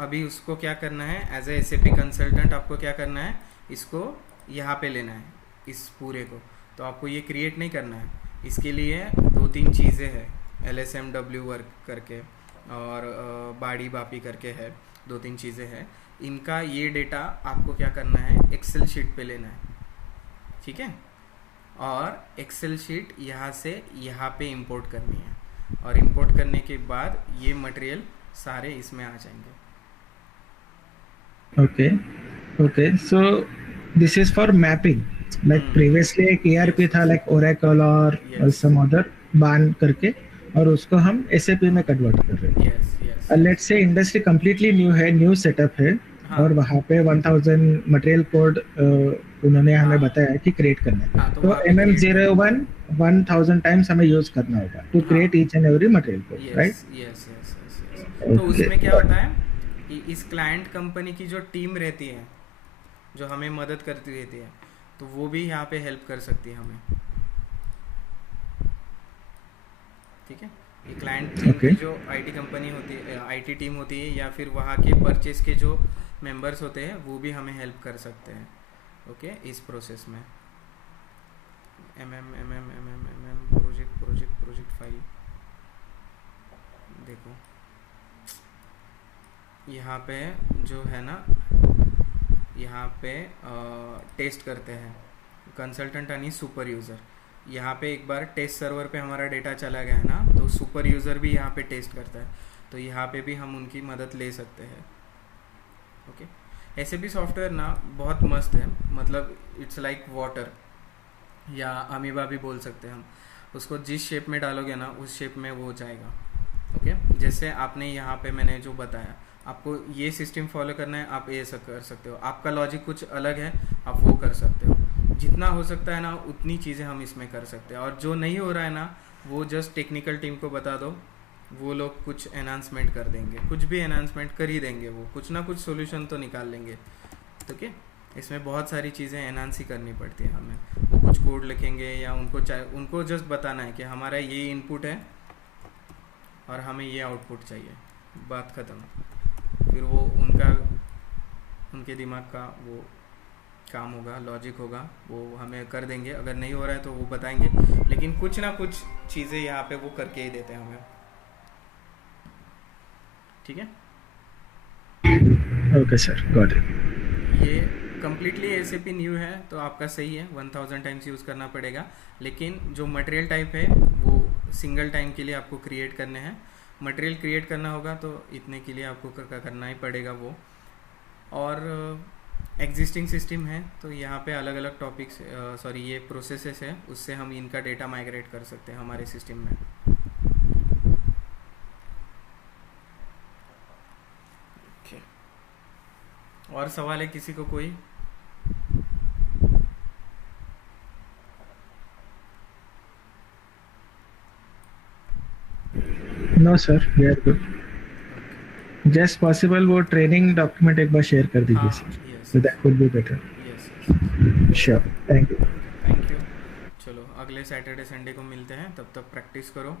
अभी उसको क्या करना है, एज ए SAP कंसल्टेंट आपको क्या करना है, इसको यहाँ पे लेना है, इस पूरे को। तो आपको ये क्रिएट नहीं करना है, इसके लिए 2-3 चीज़ें हैं, LSMW वर्क करके और बाड़ी बापी करके है, 2-3 चीज़ें हैं, इनका ये डेटा आपको क्या करना है, एक्सेल शीट पे लेना है, ठीक है, और एक्सेल शीट यहाँ से यहाँ पे इंपोर्ट करनी है, और इंपोर्ट करने के बाद ये मटेरियल सारे इसमें आ जाएंगे। Okay, so this is for mapping, like previously एक ERP था, लाइक ओरेकल और सम अदर बान करके, और उसको हम SAP में कन्वर्ट कर रहे हैं। Let's say industry completely new है, न्यू सेटअप है, और वहाँ पे 1000 मटेरियल कोड उन्होंने हमें बताया कि क्रिएट करना है। तो MM01 1000 टाइम्स हमें यूज करना होगा to create each and every material code, right? Yes. तो उसमें क्या होता है कि इस क्लाइंट कंपनी की जो टीम रहती है, जो हमें मदद करती रहती है, तो वो भी यहाँ पे हेल्प कर सकती है हमें, ठीक है। ये क्लाइंट टीम की जो IT कंपनी होती है, IT टीम होती है, या फिर वहाँ के परचेस के जो मेंबर्स होते हैं, वो भी हमें हेल्प कर सकते हैं, ओके, इस प्रोसेस में। प्रोजेक्ट फाइल देखो, यहाँ पे जो है ना, यहाँ पे टेस्ट करते हैं कंसल्टेंट यानी सुपर यूज़र। यहाँ पे एक बार टेस्ट सर्वर पे हमारा डेटा चला गया है ना, तो सुपर यूज़र भी यहाँ पे टेस्ट करता है, तो यहाँ पे भी हम उनकी मदद ले सकते हैं, ओके। SAP सॉफ्टवेयर ना बहुत मस्त है, मतलब इट्स लाइक वाटर या अमीबा भी बोल सकते हैं हम, उसको जिस शेप में डालोगे ना, उस शेप में वो जाएगा, ओके। जैसे आपने यहाँ पे मैंने जो बताया, आपको ये सिस्टम फॉलो करना है, आप ये सब कर सकते हो, आपका लॉजिक कुछ अलग है, आप वो कर सकते हो, जितना हो सकता है ना उतनी चीज़ें हम इसमें कर सकते हैं। और जो नहीं हो रहा है ना, वो जस्ट टेक्निकल टीम को बता दो, वो लोग कुछ एनहांसमेंट कर देंगे, कुछ भी एनहांसमेंट कर ही देंगे, वो कुछ ना कुछ सोल्यूशन तो निकाल लेंगे, तो क्या इसमें बहुत सारी चीज़ें एनहांस ही करनी पड़ती है हमें। वो कुछ कोड लिखेंगे या उनको जस्ट बताना है कि हमारा ये इनपुट है और हमें ये आउटपुट चाहिए, बात ख़त्म। फिर वो उनके दिमाग का वो काम होगा, लॉजिक होगा, वो हमें कर देंगे। अगर नहीं हो रहा है तो वो बताएंगे, लेकिन कुछ ना कुछ चीज़ें यहाँ पे वो करके ही देते हैं हमें, ठीक है। Okay sir, got it. ये कम्प्लीटली SAP न्यू है तो आपका सही है, 1000 टाइम्स यूज़ करना पड़ेगा, लेकिन जो मटेरियल टाइप है वो सिंगल टाइम के लिए आपको क्रिएट करने हैं। मटेरियल क्रिएट करना होगा तो इतने के लिए आपको करना ही पड़ेगा वो। और एग्जिस्टिंग सिस्टम है तो यहाँ पे अलग अलग टॉपिक्स ये प्रोसेसेस है, उससे हम इनका डेटा माइग्रेट कर सकते हैं हमारे सिस्टम में। और सवाल है किसी को कोई? No sir, we are good. Just possible वो ट्रेनिंग डॉक्यूमेंट एक बार शेयर कर दीजिए sir, so that would be better. Sure, thank you. Thank you. चलो अगले सैटरडे संडे को मिलते हैं, तब तक प्रैक्टिस करो।